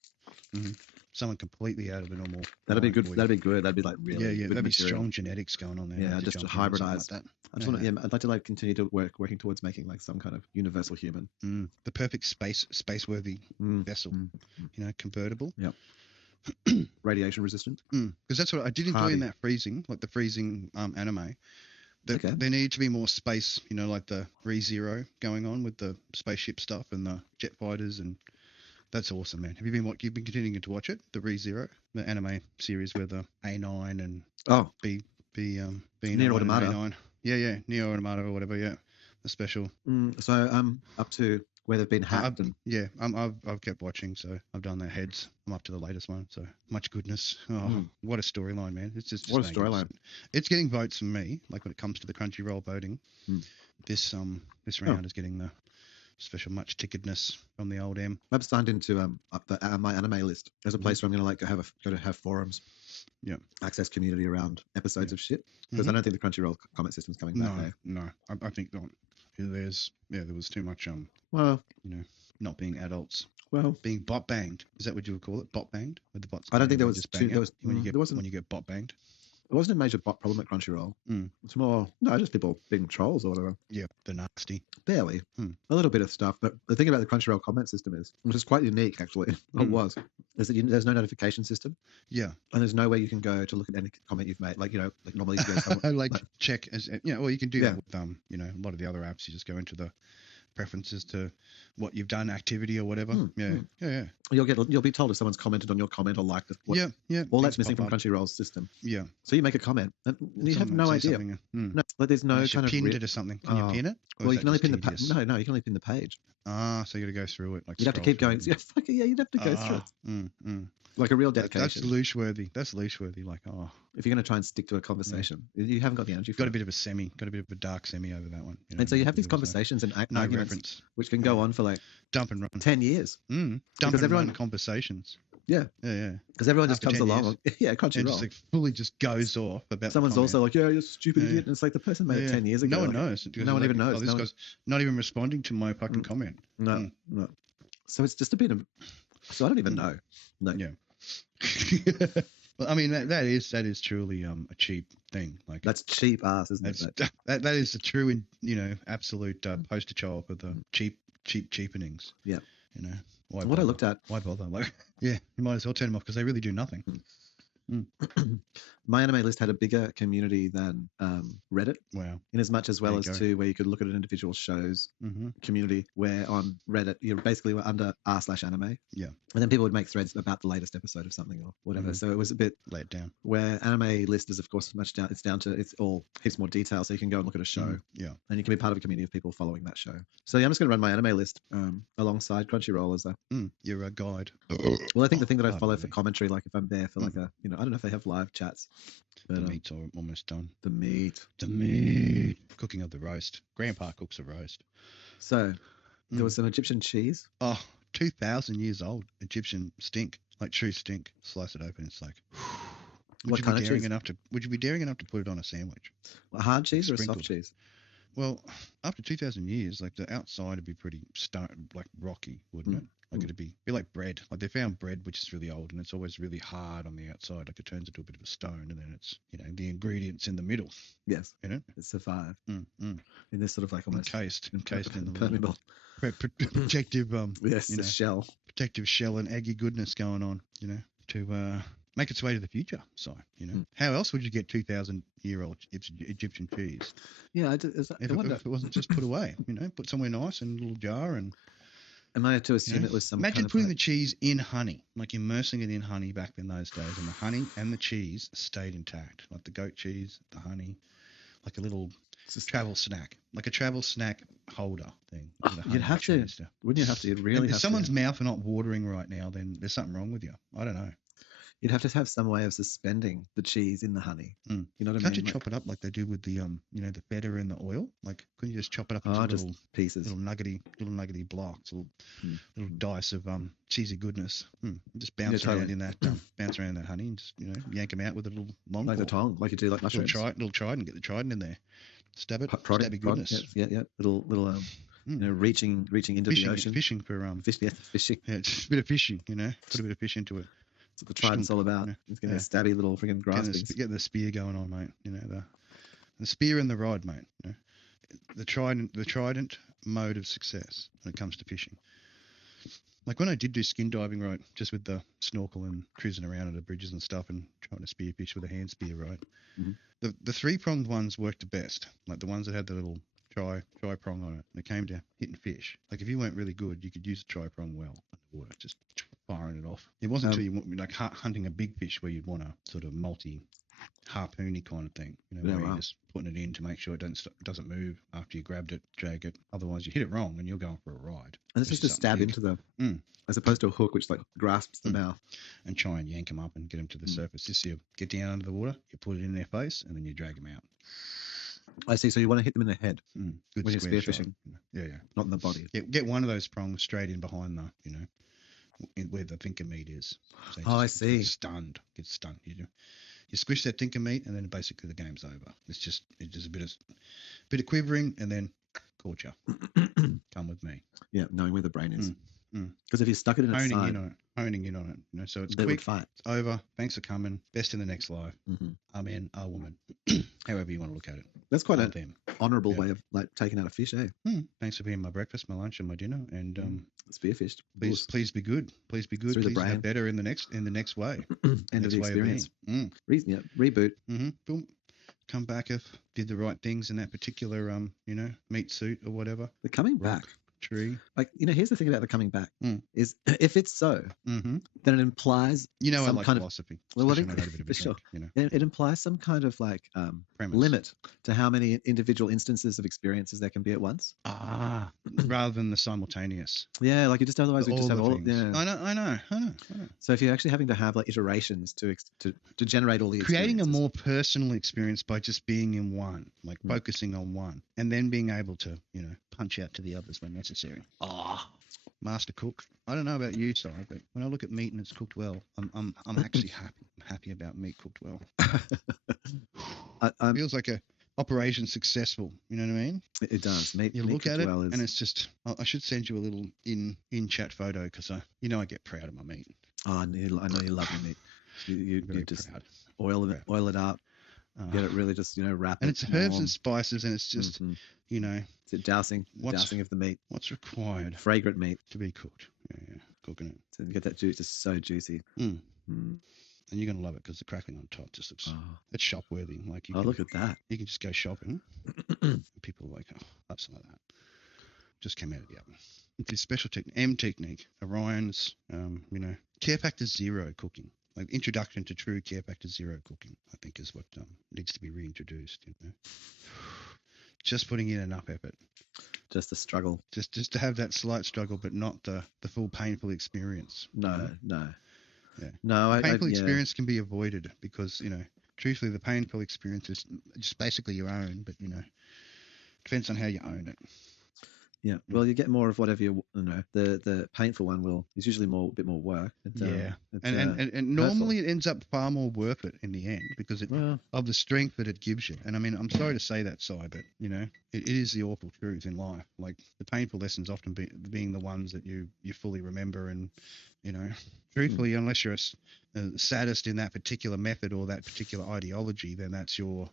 Someone completely out of the normal. That'd be good. That'd be good. That'd be like really good that'd be material. strong genetics going on there. Yeah, just to hybridize that. I just want to. I'd like to continue to working towards making some kind of universal human. The perfect space-worthy vessel. Convertible. Yep. Radiation resistant. Because that's what I did enjoy in that freezing, like the freezing anime. There needed to be more space, like the ReZero going on with the spaceship stuff and the jet fighters, and that's awesome, man. Have you been continuing to watch it, the ReZero, the anime series where the A9 and Near Automata. Yeah, Neo Automata or whatever, the special. So up to where they've been hacked. I've kept watching, so I've done their heads. I'm up to the latest one, so much goodness. What a storyline, man! It's just what a storyline. It's getting votes from me. Like when it comes to the Crunchyroll voting, this round is getting the special much ticketedness from the old M. I've signed into my anime list as a place where I'm going to go to have forums. Yeah. Access community around episodes of shit, because I don't think the Crunchyroll comment system's coming back. No, I think not. There was too much not being adults. Well, being bot banged. Is that what you would call it? Bot banged? With the bots. I don't think there was when you get bot banged. It wasn't a major bot problem at Crunchyroll. It's more just people being trolls or whatever. Yeah, they're nasty. Barely. A little bit of stuff, but the thing about the Crunchyroll comment system is, which is quite unique actually, is that there's no notification system. Yeah. And there's no way you can go to look at any comment you've made. Like normally you go check as or you can do that with a lot of the other apps. You just go into the preferences to what you've done, activity or whatever. Yeah. You'll be told if someone's commented on your comment or liked it. All that's missing from Crunchyroll's system. Yeah. So you make a comment and you have no idea. No, there's no kind of pinned it or something. Can you pin it? Well, you can only pin the page. No, you can only pin the page. So you got to go through it. You'd have to keep going. You'd have to go through it. Like a real dedication. That's leash worthy. Like, if you're going to try and stick to a conversation, you haven't got the energy. Got a bit of a dark semi over that one. And so you have these conversations and arguments, which can go on for dump and run 10 years. Dump and run conversations. Yeah. Because everyone just comes along. Crunchyroll. Just fully just goes off about. Someone's also like, you're a stupid idiot. And it's like the person made it 10 years ago. No one knows. No one even knows. This guy's not even responding to my fucking comment. No. So it's just a bit of. So I don't even know. No. Yeah. Well, I mean that is truly a cheap thing. Like that's cheap ass, isn't it? That is the true absolute poster child for the cheapenings. Yeah. What I looked at. Why bother? Like, you might as well turn them off because they really do nothing. My anime list had a bigger community than Reddit. Wow. In as much as well as to where you could look at an individual show's community, where on Reddit you're basically under r/anime. Yeah. And then people would make threads about the latest episode of something or whatever. So it was a bit laid down. Where anime list is of course much down. It's down to it's all heaps more detail, so you can go and look at a show. Yeah. And you can be part of a community of people following that show. So I'm just going to run my anime list alongside Crunchyroll as a. You're a guide. Well, I think the thing that I follow for commentary, like if I'm there for like a, I don't know if they have live chats. But, the meat's almost done. The meat. Cooking of the roast. Grandpa cooks a roast. So there was some Egyptian cheese. 2,000 years old. Egyptian stink, like true stink. Slice it open. It's like. Would you be daring enough to put it on a sandwich? Hard cheese or a soft cheese? Well, after 2,000 years, like the outside would be pretty like rocky, wouldn't it? Like it'd be like bread. Like they found bread which is really old and it's always really hard on the outside. Like it turns into a bit of a stone, and then it's the ingredients in the middle. Yes, it survived in this sort of like almost encased in the permeable protective the shell, protective shell and eggy goodness going on. To make its way to the future. So how else would you get 2,000-year-old Egyptian cheese? Yeah, if it wasn't just put away. Put somewhere nice in a little jar and. Am I to assume it was some Imagine kind of putting the cheese in honey, like immersing it in honey back in those days, and the honey and the cheese stayed intact, like the goat cheese, the honey, like a little travel snack, like a travel snack holder thing. You'd have to, wouldn't you have to? You'd really have if someone's to. mouth are not watering right now, then there's something wrong with you. I don't know. You'd have to have some way of suspending the cheese in the honey. You know what I mean? Can't you chop it up like they do with the the feta and the oil? Like, couldn't you just chop it up into little pieces, little nuggety blocks, little dice of cheesy goodness? Just bounce around in that honey, and just yank them out with a little long like the tongue, like you do like mushrooms. Little trident, get the trident in there, stabby goodness. Yeah. Little reaching into the ocean. Fishing for fishing. Yeah, just a bit of fishing. Put a bit of fish into it. That's what the trident's all about. It's getting a stabby little freaking grasping. Getting the spear going on, mate. The spear and the rod, mate. The trident mode of success when it comes to fishing. Like when I did do skin diving, right, just with the snorkel and cruising around at the bridges and stuff and trying to spear fish with a hand spear, right? The 3-pronged ones worked the best, like the ones that had the little tri prong on it. They came to hitting fish. Like if you weren't really good, you could use the tri prong well underwater, just firing it off. It wasn't until you want like hunting a big fish where you'd want a sort of harpoony kind of thing, where you're just putting it in to make sure it doesn't move after you grabbed it, drag it. Otherwise, you hit it wrong and you're going for a ride. And it's just a stab into the, as opposed to a hook which like grasps the mouth. And try and yank them up and get them to the surface. Just you get down under the water, you put it in their face, and then you drag them out. I see. So you want to hit them in the head when you're spearfishing. Yeah. Not in the body. Get one of those prongs straight in behind the, where the thinker meat is. So I see. Get stunned. You squish that thinker meat, and then basically the game's over. It's just a bit of quivering, and then caught you. Come with me. Yeah, knowing where the brain is. Because if you stuck it in its side, honing in on it, so it's they quick. would fight. It's over. Thanks for coming. Best in the next life. Amen. A woman. However you want to look at it. That's quite an honourable way of like taking out a fish, eh? Thanks for being my breakfast, my lunch, and my dinner. And spearfished. Please be good. Please be good. Please have better in the next way. End of the experience. Reboot. Boom. Come back if did the right things in that particular meat suit or whatever. The coming back. Tree. Like, here's the thing about the coming back is if it's so, then it implies I some like kind philosophy. Well, for sure. It implies some kind of like limit to how many individual instances of experiences there can be at once. Rather than the simultaneous. Yeah, like you just otherwise we just have all. Yeah. I know. So if you're actually having to have like iterations to generate all the creating a more personal experience by just being in one, like focusing on one, and then being able to punch out to the others when necessary. Master cook. I don't know about you, Si, but when I look at meat and it's cooked well, I'm actually happy. I'm happy about meat cooked well. It feels like a operation successful. You know what I mean? It does. You look at it, and it's just. I should send you a little in chat photo because I get proud of my meat. I know you love your meat. You just proud. oil it up. Get it really just wrap it. And it's herbs and spices, and it's just it's a dousing of the meat. What's required? Fragrant meat to be cooked. Yeah, cooking it. So you get that juice. It's so juicy. And you're gonna love it because the crackling on top just looks. It's shop worthy. Like look at that. You can just go shopping. And people are like, love some of that. Just came out of the oven. It's a special technique. Arian's, care factor 0 cooking. Like introduction to true care factor 0 cooking, I think is what needs to be reintroduced. Just putting in enough effort. Just a struggle. Just to have that slight struggle, but not the full painful experience. No. Yeah. No, painful experience can be avoided because truthfully the painful experience is just basically your own, but depends on how you own it. Yeah, well, you get more of whatever the painful one is usually a bit more work. And normally it ends up far more worth it in the end because of the strength that it gives you. And I mean, I'm sorry to say that, Si, but it is the awful truth in life. Like the painful lessons often being the ones that you fully remember, and truthfully, unless you're a sadist in that particular method or that particular ideology, then that's your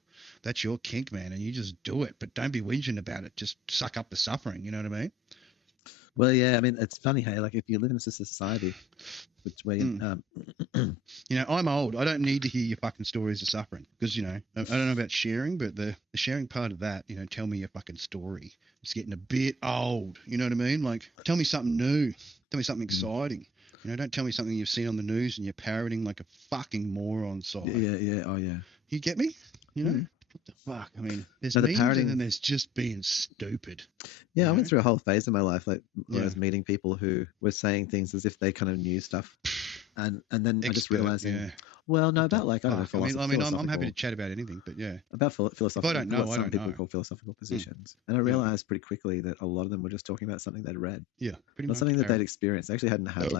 kink, man, and you just do it. But don't be whinging about it. Just suck up the suffering. You know what I mean? Well, yeah, I mean, it's funny, hey, like if you live in a society where you know, I'm old. I don't need to hear your fucking stories of suffering because, you know, I don't know about sharing, but the sharing part of that, you know, tell me your fucking story. It's getting a bit old. You know what I mean? Like, tell me something new. Tell me something exciting. You know, don't tell me something you've seen on the news and you're parroting like a fucking moron. Yeah. Oh, yeah. You get me? You know? What the fuck? I mean, there's No, the memes parroting... and then there's just being stupid. Yeah, I went through a whole phase in my life, like where I was meeting people who were saying things as if they kind of knew stuff, and then I just realizing, well, no, about like I don't know, philosophy. I mean, I'm happy to chat about anything, but yeah, about philosophical. If I don't know, what some I don't people know. call philosophical positions, and I realized pretty quickly that a lot of them were just talking about something they'd read. Yeah, pretty not much. Something that they'd experienced. They actually hadn't had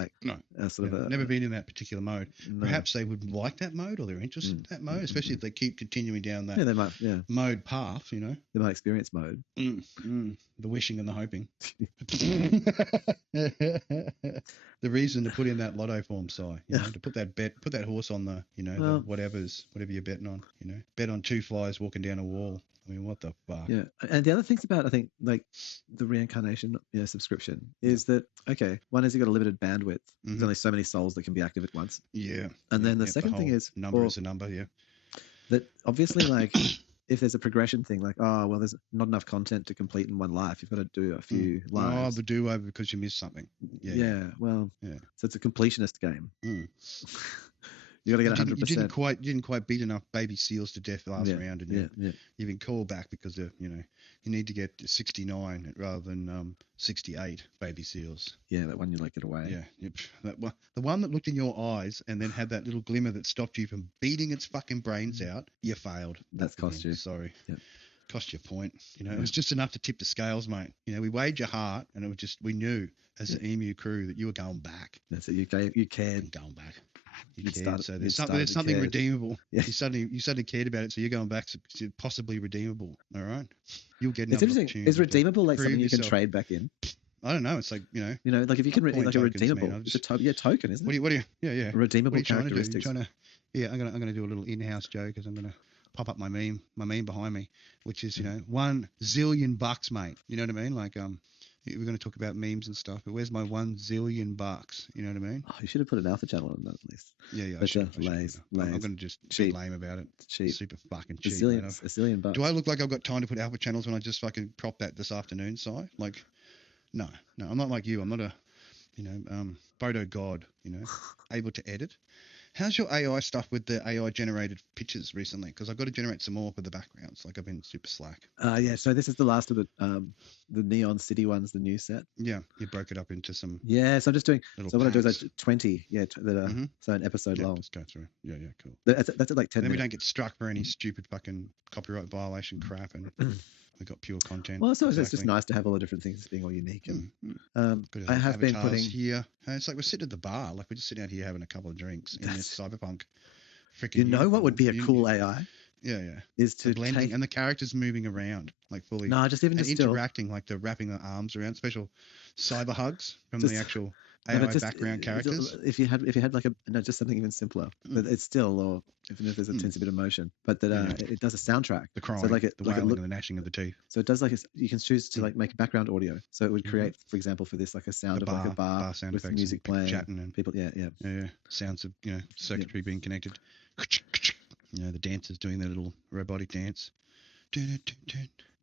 never been in that particular mode. No. Perhaps they would like that mode, or they're interested in that mode, especially if they keep continuing down that they might, mode path. You know, they might experience mode. The wishing and the hoping. The reason to put in that lotto form, Si, you know, to put that horse on the, you know, the whatever you're betting on, you know, bet on 2 flies walking down a wall. I mean, what the fuck? Yeah, and the other things about, I think, like the reincarnation, subscription is that, okay, one is you've got a limited bandwidth. There's only so many souls that can be active at once. Yeah. And then the second thing is... Number is a number, yeah. That obviously, like... if there's a progression thing, like, oh, well, there's not enough content to complete in one life. You've got to do a few lives. Oh, the do-over because you missed something. Well, so it's a completionist game. You got to get 100%. You didn't quite beat enough baby seals to death last round, and you've been called back because of, you know, you need to get 69 rather than 68 baby seals. Yeah, that one you like get away. Yeah, that one, the one that looked in your eyes and then had that little glimmer that stopped you from beating its fucking brains out. You failed. That's cost you. Sorry. Yep. Cost you a point. You know, it was just enough to tip the scales, mate. You know, we weighed your heart, and it was just, we knew as the Emu crew that you were going back. That's it. You cared. Going back. So there's something redeemable. Yeah. You suddenly cared about it, so you're going back to possibly redeemable. All right, you'll get another opportunity. Is redeemable like something you can trade back in? I don't know. It's like, you know, like if you can like a redeemable, it's a token, isn't it? What do you? Yeah. Redeemable characteristics. I'm gonna do a little in-house joke because I'm gonna pop up my meme behind me, which is, you know, $1 zillion, mate. You know what I mean? Like we're going to talk about memes and stuff, but where's my $1 zillion? You know what I mean? Oh, you should have put an alpha channel on that at least. Yeah. I should. I'm going to just be lame about it. Cheap. Super fucking cheap. $1 zillion. Do I look like I've got time to put alpha channels when I just fucking prop that this afternoon, Si? Like, no, I'm not like you. I'm not a, you know, photo god, you know, able to edit. How's your AI stuff with the AI generated pictures recently? Because I've got to generate some more for the backgrounds. Like, I've been super slack. So this is the last of the Neon City ones, the new set. Yeah, you broke it up into some. Yeah, so I'm just doing. So what I do is like 20. Yeah, so an episode long. Let's go through. Yeah, cool. That's at like 10 then minutes. We don't get struck for any stupid fucking copyright violation crap, and we got pure content. Well, so it's just nice to have all the different things being all unique. And I have been putting here. It's like we're sitting at the bar, like we're just sitting out here having a couple of drinks in this cyberpunk. Freaking. You know what would be a cool AI? Yeah. Is to blending and the characters moving around like fully. No, just interacting, like they're wrapping their arms around. Special cyber hugs from the actual AI background characters. If you had like just something even simpler, but it's still, or even if there's a teensy bit of motion, but that it does a soundtrack. The crying, so like the wailing, and the gnashing of the teeth. So it does like you can choose to like make background audio. So it would create, for example, for this like a sound of like a bar sound with music playing, chatting, and people. Yeah. Sounds of circuitry being connected. You know, the dancers doing their little robotic dance.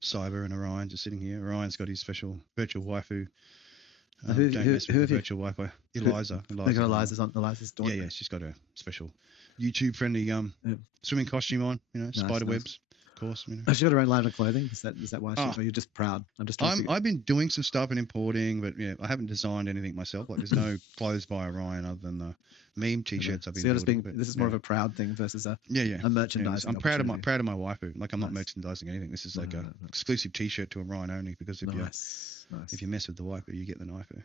Cyber and Orion just sitting here. Orion's got his special virtual waifu. Don't mess with the virtual Wi-Fi. Eliza. Eliza's daughter. Yeah, she's got a special YouTube-friendly swimming costume on. You know, spider webs, of course. You know. Has she got her own line of clothing? Is that why? Or you're just proud? I've been doing some stuff and importing, but I haven't designed anything myself. Like, there's no clothes by Orion other than the meme T-shirts I've been. So this is more of a proud thing versus a merchandising. I'm proud of my waifu. Like, I'm not merchandising anything. This is like a exclusive T-shirt to Orion only, because if you mess with the waifu, you get the waifu.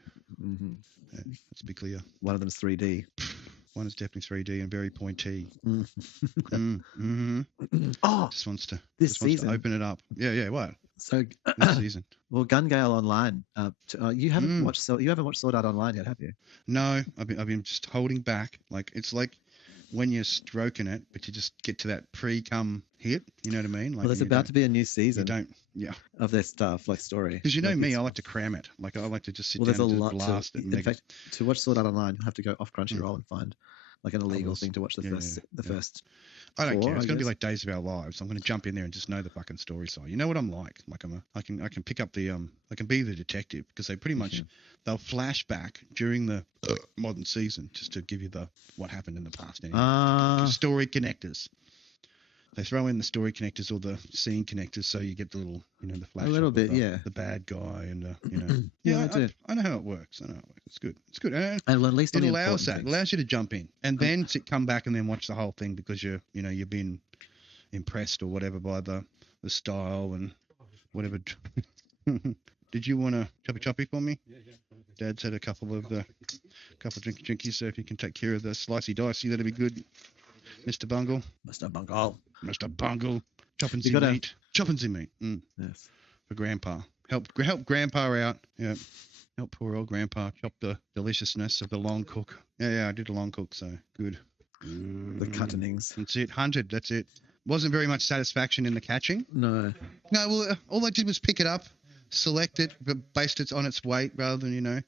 Let's be clear. One of them's 3D. One is definitely 3D and very pointy. Just wants to open it up. Yeah. What? So this season. Well, Gun Gale Online. You haven't watched Sword Art Online yet, have you? No, I've been just holding back. Like, it's like when you're stroking it, but you just get to that pre-cum hit. You know what I mean? Like, well, there's about to be a new season. You don't. of their stuff, like story. Because you know me, I like to cram it. Like I like to just sit down and just blast it. In fact, to watch Sword Art Online, you have to go off Crunchyroll and find like an illegal thing to watch the first. I don't care. It's going to be like Days of Our Lives. I'm going to jump in there and just know the fucking story side. You know what I'm like? Like I can pick up the I can be the detective because they pretty much they'll flash back during the modern season just to give you what happened in the past. Anyway. Story connectors. They throw in the story connectors or the scene connectors, so you get the little, the flash. A little bit, the bad guy, and I know how it works. It's good. It's good. And at least it allows that. It allows you to jump in and then come back and then watch the whole thing because you've been impressed or whatever by the style and whatever. Did you want a choppy for me? Yeah. Dad's had a couple drinkies, so if you can take care of the slicey dicey, that'd be good. Mr. Bungle. Chopping some meat. Yes. For Grandpa. Help Grandpa out. Yeah. Help poor old Grandpa chop the deliciousness of the long cook. Yeah, I did a long cook, so good. The cuttenings. That's it. 100. That's it. Wasn't very much satisfaction in the catching. No. Well, all I did was pick it up, select it, but based it on its weight rather than,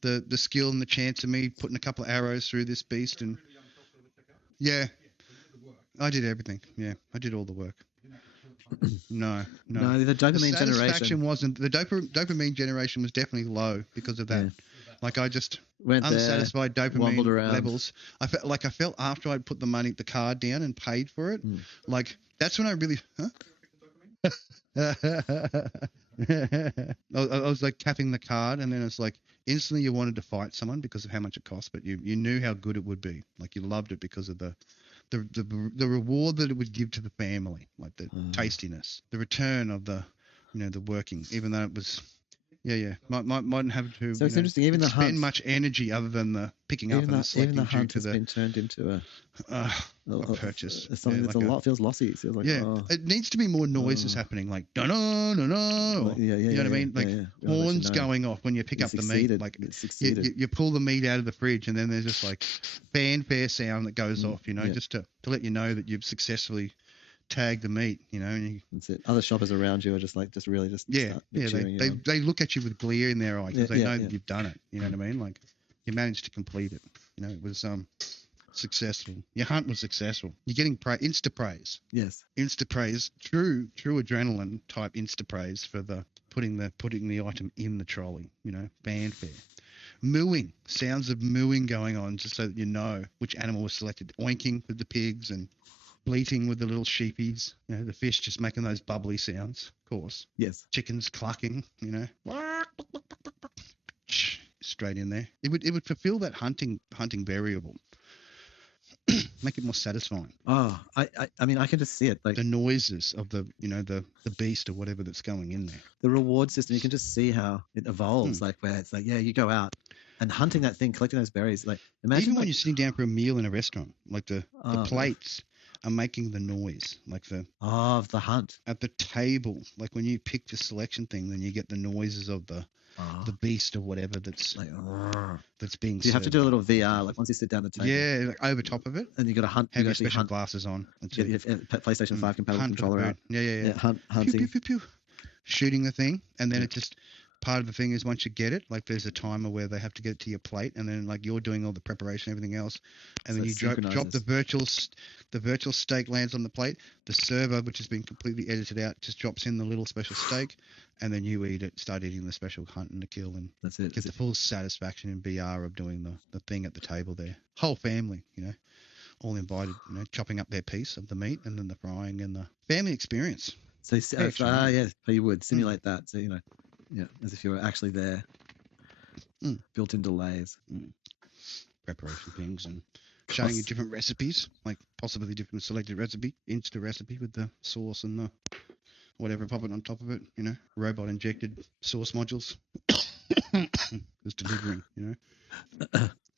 the skill and the chance of me putting a couple of arrows through this beast. And yeah. I did everything. Yeah, I did all the work. No. The dopamine generation wasn't. The dopamine generation was definitely low because of that. Yeah. Like I just unsatisfied dopamine levels. I felt after I'd put the card down and paid for it. Like that's when I really. I was like tapping the card, and then it's like instantly you wanted to fight someone because of how much it cost, but you knew how good it would be. Like you loved it because of the reward that it would give to the family, like the tastiness, the return of the working, even though it was, mightn't have to. So it's interesting. Even the spend hunt, much energy other than the picking up and the selecting. Even the hunt has been turned into a purchase. Something that's feels lossy. It feels like it needs to be more noises happening, like no. You know what I mean? Like horns going off when you pick up the meat. Like you pull the meat out of the fridge, and then there's just like fanfare sound that goes off. Just to let you know that you've successfully tagged the meat. And that's it. Other shoppers around you are just really they look at you with glee in their eye because they know that you've done it. You know what I mean? Like you managed to complete it. It was successful. Your hunt was successful. You're getting insta praise. Yes. Insta praise. True adrenaline type insta praise for putting the item in the trolley. Fanfare. Mooing. Sounds of mooing going on just so that you know which animal was selected. Oinking with the pigs and bleating with the little sheepies. The fish just making those bubbly sounds, of course. Yes. Chickens clucking, straight in there. It would fulfill that hunting variable. Make it more satisfying. Oh, I mean, I can just see it. Like the noises of the beast or whatever that's going in there. The reward system, you can just see how it evolves. Like where it's like, you go out and hunting that thing, collecting those berries. Like imagine even when you're sitting down for a meal in a restaurant, like the plates are making the noise, like of the hunt at the table. Like when you pick the selection thing, then you get the noises of the beast or whatever that's being. Do you have to do a little VR, like once you sit down at the table? Yeah, like over top of it, and you got to hunt. Have your special glasses on. Get your PlayStation 5 compatible controller out. Yeah. Hunting. Pew, pew, pew, pew. Shooting the thing, and then it just. Part of the thing is once you get it, like there's a timer where they have to get it to your plate, and then like you're doing all the preparation, everything else, and then you drop the virtual steak lands on the plate. The server, which has been completely edited out, just drops in the little special steak, and then you eat it, start eating the special hunt and the kill, and that's it. Get the full satisfaction in VR of doing the thing at the table there. Whole family, all invited, chopping up their piece of the meat, and then the frying and the family experience. So you would simulate that. So as if you were actually there. Built-in delays. Preparation things and showing you different recipes, like possibly different selected recipe, Insta recipe with the sauce and the whatever, pop it on top of it, robot injected sauce modules. Just delivering,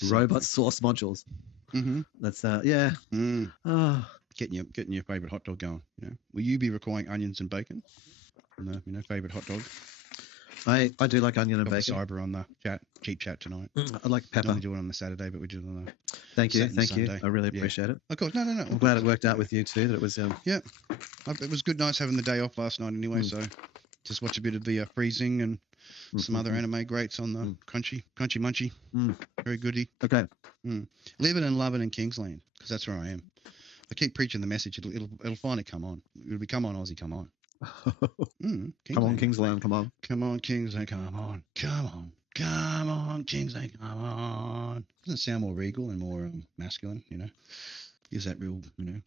Robot sauce modules. Mm-hmm. That's getting your favorite hot dog going. Will you be requiring onions and bacon? Favorite hot dog. I do like onion and bacon. Cyber on the cheap chat tonight. I like pepper. Normally do it on the Saturday, but we do it on the Thank you. I really appreciate it. Of course. No. I'm glad it worked out with you too. That it was it was good. Nice having the day off last night anyway. So Just watch a bit of the freezing and some other anime greats on the Crunchy Munchy. Very goody. Okay. Live it and love it in Kingsland, because that's where I am. I keep preaching the message. It'll finally come on. It'll be come on, Aussie, come on. Come on, Kingsland, come on. Come on, Kingsland, come on. Come on. Come on, Kingsland, come on. Doesn't it sound more regal and more masculine, you know? Gives that real, you know,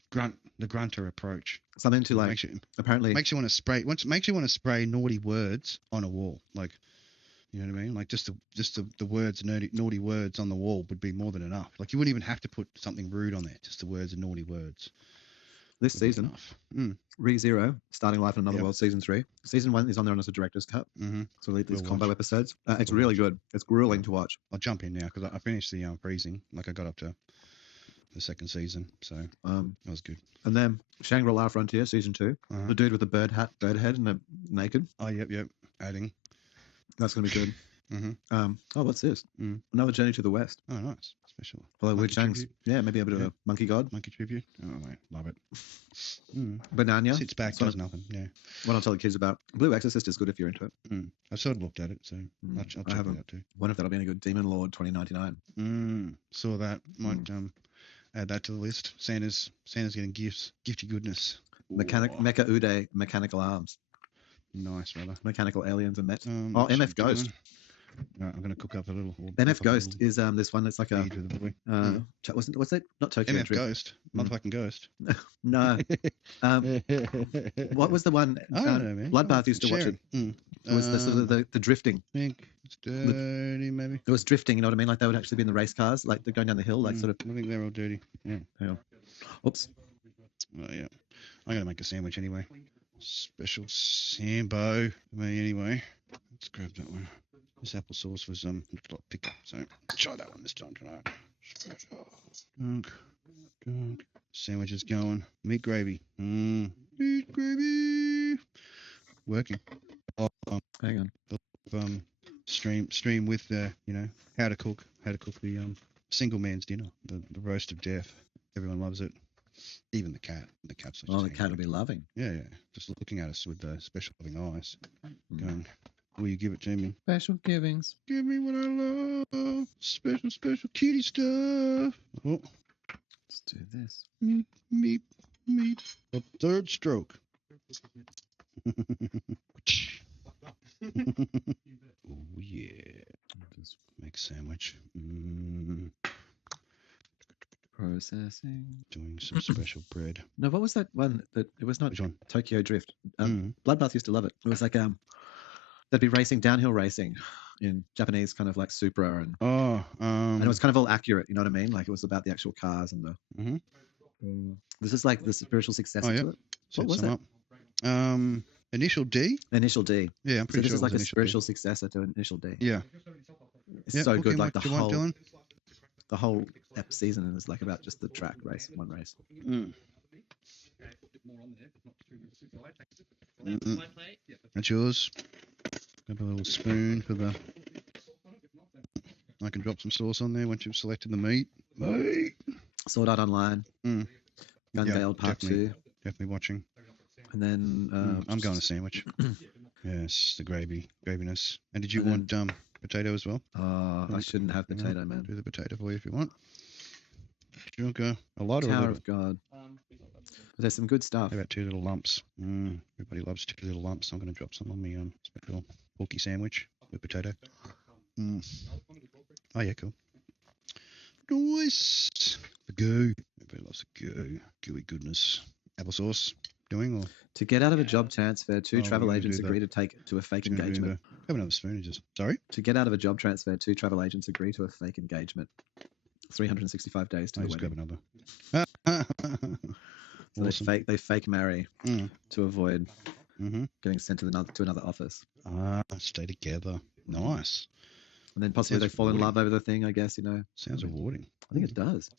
the grunter approach. Something to like, apparently. Makes you want to spray, makes you want to spray naughty words on a wall. Like, you know what I mean? Like just the words, naughty words on the wall would be more than enough. Like you wouldn't even have to put something rude on there. Just the words of naughty words. This season, ReZero, Starting Life in Another World, Season 3. Season 1 is on there as a director's cut. So these combo episodes. It's really good. It's grueling to watch. I'll jump in now because I finished the freezing. Like I got up to the second season, so that was good. And then Shangri-La Frontier, Season 2. The dude with the bird head and the naked. Oh, yep. Adding. That's going to be good. What's this? Another Journey to the West. Oh, nice. Special. Follow Wu Chang's. Yeah, maybe a bit of a monkey god. Monkey tribute. Oh, mate. Love it. Banana. Sits back, does nothing. Yeah. What I'll tell the kids about. Blue Exorcist is good if you're into it. I've sort of looked at it, so I'll check it out too. Wonder if that'll be any good. Demon Lord 2099. Saw that. Might add that to the list. Santa's getting gifts. Gifty goodness. Mecha Ude, Mechanical Arms. Nice, brother. Mechanical Aliens and Mets. MF Ghost. Right, I'm going to cook up a little. MF Ghost is this one that's like a. What's that? Not Tokyo MF Drift. Ghost. Motherfucking Ghost. No. What was the one? I don't know, man. Bloodbath used to watch it. It was the sort of the drifting. I think it's dirty, maybe. It was drifting, you know what I mean? Like they would actually be in the race cars, like they're going down the hill, like sort of. I think they're all dirty. Yeah. Oops. Oh, yeah. I'm going to make a sandwich anyway. Special Sambo for me anyway. Let's grab that one. This applesauce was looked like pickup, so try that one this time tonight. Sandwich is going. Meat gravy. Meat gravy. Working. Hang on. Stream with how to cook the single man's dinner, the roast of death. Everyone loves it. Even the cat. The cat's like the cat will be loving. Yeah. Just looking at us with the special loving eyes. Going, will you give it to me? Special givings. Give me what I love. Special kitty stuff. Oh. Let's do this. Meep. A third stroke. Oh, yeah. Just make sandwich. Processing. Doing some special bread. No, what was that one? It was not Tokyo Drift. Bloodbath used to love it. It was like they'd be racing, downhill racing in Japanese kind of like Supra and and it was kind of all accurate, you know what I mean? Like it was about the actual cars and the this is like the spiritual successor to it. What was that? Initial D? Initial D. Yeah, I'm pretty sure this is like a spiritual successor to Initial D. Yeah. It's so good, like the whole season is like about just the track race, one race. That's yours. Grab a little spoon for the. I can drop some sauce on there once you've selected the meat. Sword Art Online. Unveiled Part 2. Definitely watching. And then I'm going to sandwich. Yes, the graviness. And did you want potato as well? I shouldn't have potato, man. Do the potato for you if you want. Sugar. A lot or a Tower little? of God. There's some good stuff. How about 2 little lumps? Everybody loves 2 little lumps. I'm going to drop some on me special porky sandwich with potato. Oh yeah, cool. Nice. The goo. Everybody loves the goo. Gooey goodness. Applesauce. Doing or to get out of a job transfer, 2 travel agents agree to take to a fake engagement. Have another spoon. Sorry. To get out of a job transfer, 2 travel agents agree to a fake engagement. 365 days to the wedding. Grab another. So awesome. They fake marry to avoid getting sent to another office. Stay together. Nice. And then possibly they fall in love over the thing, I guess, you know. Sounds rewarding. I think it does.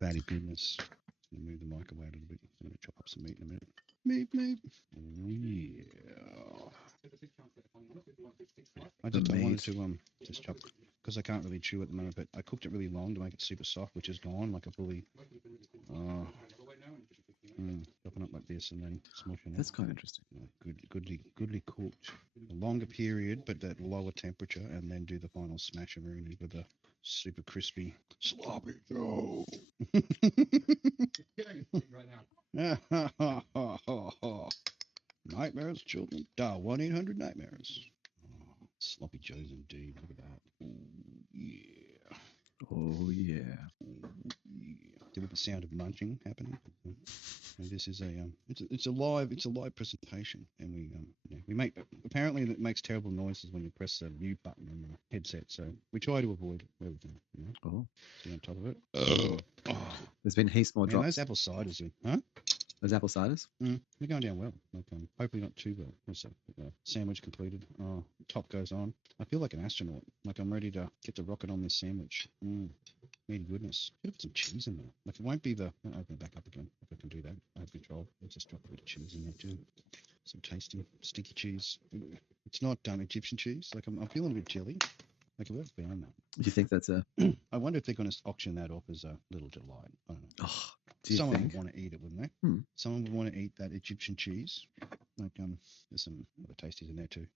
Fatty goodness. I'm going to move the mic away a little bit. I'm going to chop up some meat in a minute. Meat. Yeah. I wanted to just chop, because I can't really chew at the moment, but I cooked it really long to make it super soft, which is gone, like a fully... chop open up like this and then smushing it. That's quite interesting. Goodly cooked. A longer period, but at lower temperature, and then do the final smash of it with a super crispy sloppy Joe. Right now. Nightmares, children. Dial 1-800-NIGHTMARES. Oh, sloppy Joes indeed. Look at that. Ooh, yeah. Oh yeah. Yeah. Do we have a sound of munching happening? And this is it's a live presentation, and we make, apparently it makes terrible noises when you press the mute button on the headset, so we try to avoid it where we can. Oh. Stay on top of it. There's been heaps more drops. Those apple ciders, huh? Those apple ciders? They're going down well. Like, hopefully not too well. Also, sandwich completed. Oh, top goes on. I feel like an astronaut. Like I'm ready to get the rocket on this sandwich. Need goodness. Could have some cheese in there. Like it won't be the. I'll open it back up again if I can do that. I have control. Let's just drop a bit of cheese in there too. Some tasty, stinky cheese. It's not Egyptian cheese. Like I'm feeling a bit chilly. Like it works beyond that. Do you think that's a? I wonder if they're going to auction that off as a little delight. I don't know. Oh, someone would want to eat it, wouldn't they? Hmm. Someone would want to eat that Egyptian cheese. Like there's some other tasties in there too.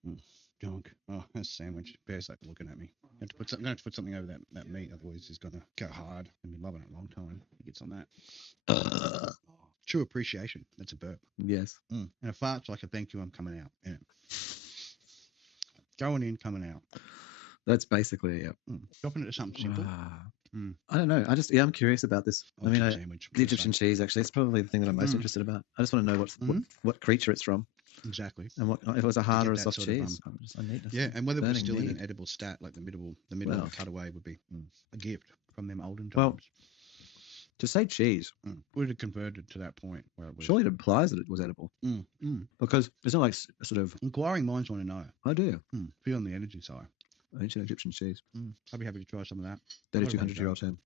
Junk. Oh, that's a sandwich. Bear's like looking at me. I'm gonna have to put something over that meat, otherwise he's gonna go hard. I've been loving it a long time. He gets on that. True appreciation. That's a burp. Yes. And a fart's like a thank you. I'm coming out. Yeah. Going in, coming out. That's basically it. Dropping it to something simple. I don't know. I'm curious about this. Sandwich, the Egyptian cheese, actually, it's probably the thing that I'm most interested about. I just want to know what creature it's from. Exactly. And what if it was a hard or a soft cheese? And whether it was still in an edible stat, like the middle of the cutaway would be a gift from them olden times. Well, to say cheese would have converted to that point where it was. Surely it implies that it was edible. Because it's not like sort of. Inquiring minds want to know. I do. Be on the energy side. Ancient Egyptian cheese. I'd be happy to try some of that. 3,200-year-old term.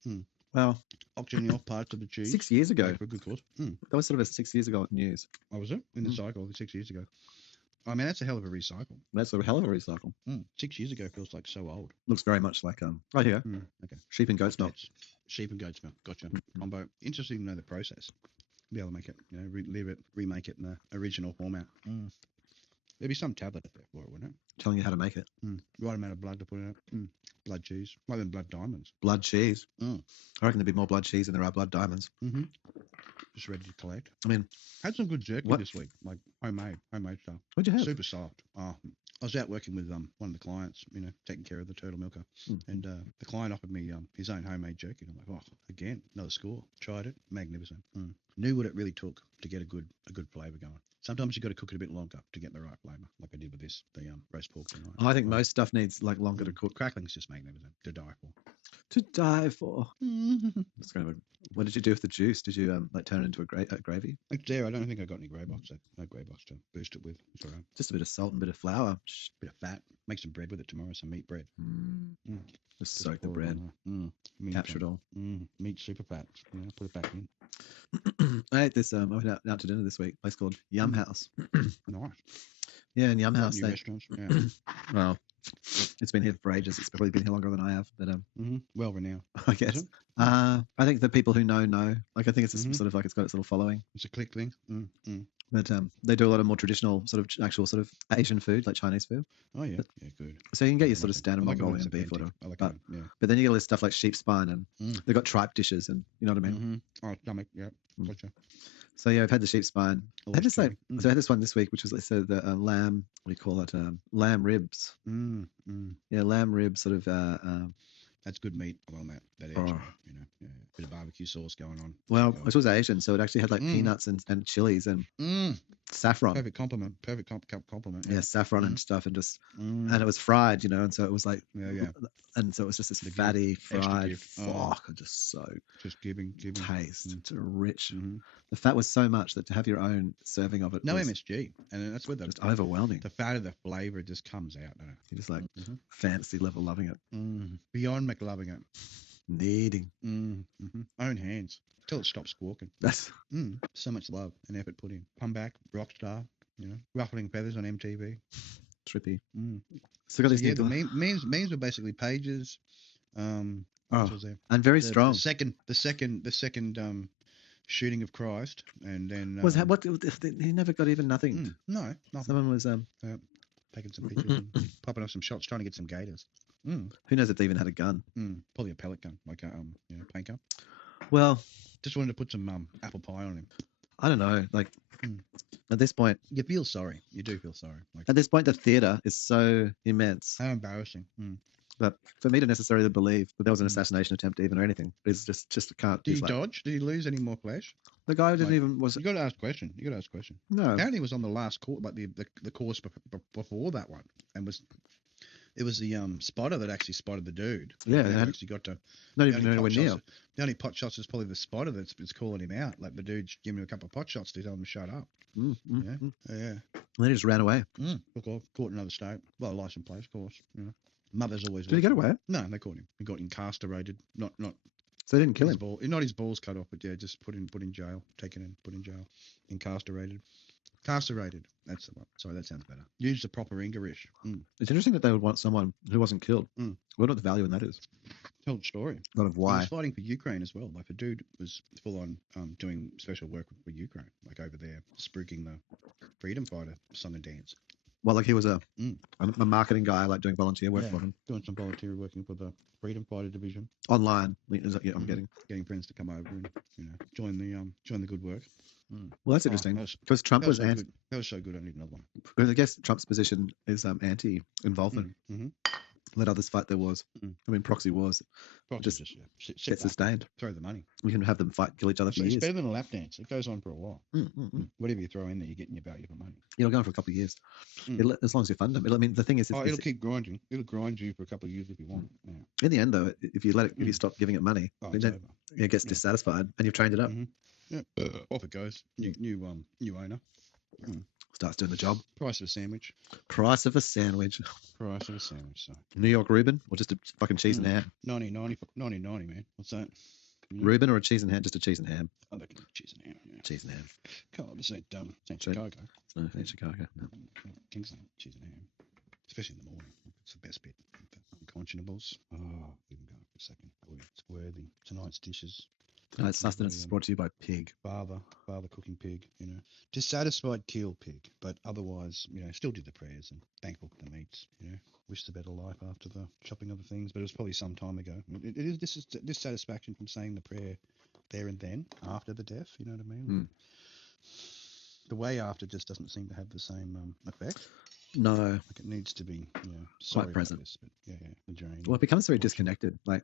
Well, auctioning off parts of the cheese. 6 years ago. For a good cause. That was sort of a 6 years ago news. Oh, was it? In the cycle, 6 years ago. I mean, that's a hell of a recycle. That's a hell of a recycle. 6 years ago feels like so old. Looks very much like right here. Okay. Sheep and goat's milk. Sheep and goat's milk. Gotcha. Combo. Interesting to know the process. Be able to make it, remake it in the original format. There'd be some tablet up there for it, wouldn't it? Telling you how to make it. Right amount of blood to put in it. Blood cheese. Rather than blood diamonds. Blood cheese. I reckon there'd be more blood cheese than there are blood diamonds. Just ready to collect. I mean, had some good jerky this week, like homemade stuff. What'd you have? Super soft. I was out working with one of the clients, taking care of the turtle milker, and the client offered me his own homemade jerky. And I'm like, oh, again, another score. Tried it, magnificent. Knew what it really took to get a good flavour going. Sometimes you got to cook it a bit longer to get the right flavour, like I did with this, the roast pork. I think most stuff needs like longer to cook. Crackling's just magnificent to die for. To die for. That's kind of what did you do with the juice? Did you turn it into a gravy? It's there. I don't think I got any grey box. No grey box to boost it with. It's all right. Just a bit of salt and a bit of flour. Bit of fat. Make some bread with it tomorrow. Some meat bread. Just soak the bread. Capture it all. Meat super fat. Put it back in. I ate this. I went out to dinner this week. A place called Yum House. Nice. Yeah, in Yum House. Restaurants. Yeah. Well, it's been here for ages. It's probably been here longer than I have, but well renowned. I guess. I think the people who know. Like I think it's just sort of like it's got its little following. It's a click thing. But they do a lot of more traditional actual Asian food, like Chinese food. Oh yeah, yeah, good. So you can get your sort of standard Mongolian beef or whatever. But then you get all this stuff like sheep spine, and they've got tripe dishes, and you know what I mean. Oh, stomach. Yeah, gotcha. So yeah, I've had the sheep spine. I had this so I had this one this week, which was the lamb. What do you call it? Lamb ribs. Yeah, lamb ribs. Sort of. That's good meat along that edge. Bit of barbecue sauce going on. Well, it was Asian, so it actually had like peanuts and chilies and saffron. Perfect compliment. Yeah, saffron and stuff, and just and it was fried, and so it was like and so it was just this fatty fried fuck, and just so giving taste. It's rich. The fat was so much that to have your own serving of it, no MSG, and that's where just overwhelming. The fat of the flavour just comes out. You're just like fantasy level loving it. Beyond McLoving it. Needing. Own hands till it stops squawking. That's so much love and effort put in. Come back, rock star. Ruffling feathers on MTV. Trippy. So got these the memes were basically pages. And very strong. The second shooting of Christ, and then Was that what? He never got even nothing. No, nothing. Someone was taking some pictures and popping off some shots, trying to get some gators. Who knows if they even had a gun? Probably a pellet gun, like a paint gun. Well, just wanted to put some apple pie on him. I don't know. Like at this point, you feel sorry. You do feel sorry. Like, at this point, the theatre is so immense. How embarrassing. But for me to necessarily believe that there was an assassination attempt, even or anything, is just can't. Did he dodge? Did he lose any more flesh? The guy didn't even was. You got to ask a question. No. Apparently, he was on the last course, like the course before that one, and it was the spotter that actually spotted the dude. Yeah, and actually got to. Not even anywhere near. The only pot shots is probably the spotter that's calling him out. Like the dude's giving him a couple of pot shots to tell him to shut up. Yeah. And then he just ran away. Caught in another state. Well, license plate, of course. Mother's always. Did he get away? No, they caught him. He got incarcerated. Not. So they didn't kill him. Not his balls cut off, but yeah, just put in jail. Taken in, put in jail. Incarcerated. Carcerated. That's the one. Sorry, that sounds better. Use the proper English. It's interesting that they would want someone who wasn't killed. I wonder what the value in that is. Tell the story. A lot of why. He was fighting for Ukraine as well. Like the dude was full on doing special work for Ukraine, like over there, spruiking the freedom fighter song and dance. Well, like he was a marketing guy, like doing volunteer work for him. Doing some volunteer working for the freedom fighter division. Online, is that, I'm getting friends to come over and join the good work. Well, that's interesting because Trump was that was so good. I need another one. Because I guess Trump's position is anti-involvement. Let others fight their wars. I mean, proxy wars just get sustained. Throw the money. We can have them kill each other for years. It's better than a lap dance. It goes on for a while. Whatever you throw in there, you're getting your value for money. It'll go on for a couple of years. As long as you fund them. I mean, the thing is, it'll keep grinding. It'll grind you for a couple of years if you want. Yeah. In the end, though, if you let it, if you stop giving it money, then it gets dissatisfied, and you've trained it up. Off it goes. New owner. Starts doing the job. Price of a sandwich. Price of a sandwich. So. New York Reuben or just a fucking cheese and ham? 90, man. What's that? Reuben or a cheese and ham? Just a cheese and ham. I reckon cheese and ham. Yeah. Cheese and ham. Can't this ain't Chicago. It's no, ain't Chicago. No. Kingsland, cheese and ham. Especially in the morning. It's the best bit. The unconscionables. Oh, we can go for a second. Boy, it's worthy. Tonight's dishes. Tonight's sustenance is brought to you by Pig. Father cooking pig, Dissatisfied kill pig, but otherwise, still did the prayers and thankful for the meats, Wished a better life after the chopping of the things, but it was probably some time ago. This is dissatisfaction from saying the prayer there and then, after the death, you know what I mean? The way after just doesn't seem to have the same effect. No. Like it needs to be, sorry quite present. This, but the drain. Well, it becomes very disconnected. Like,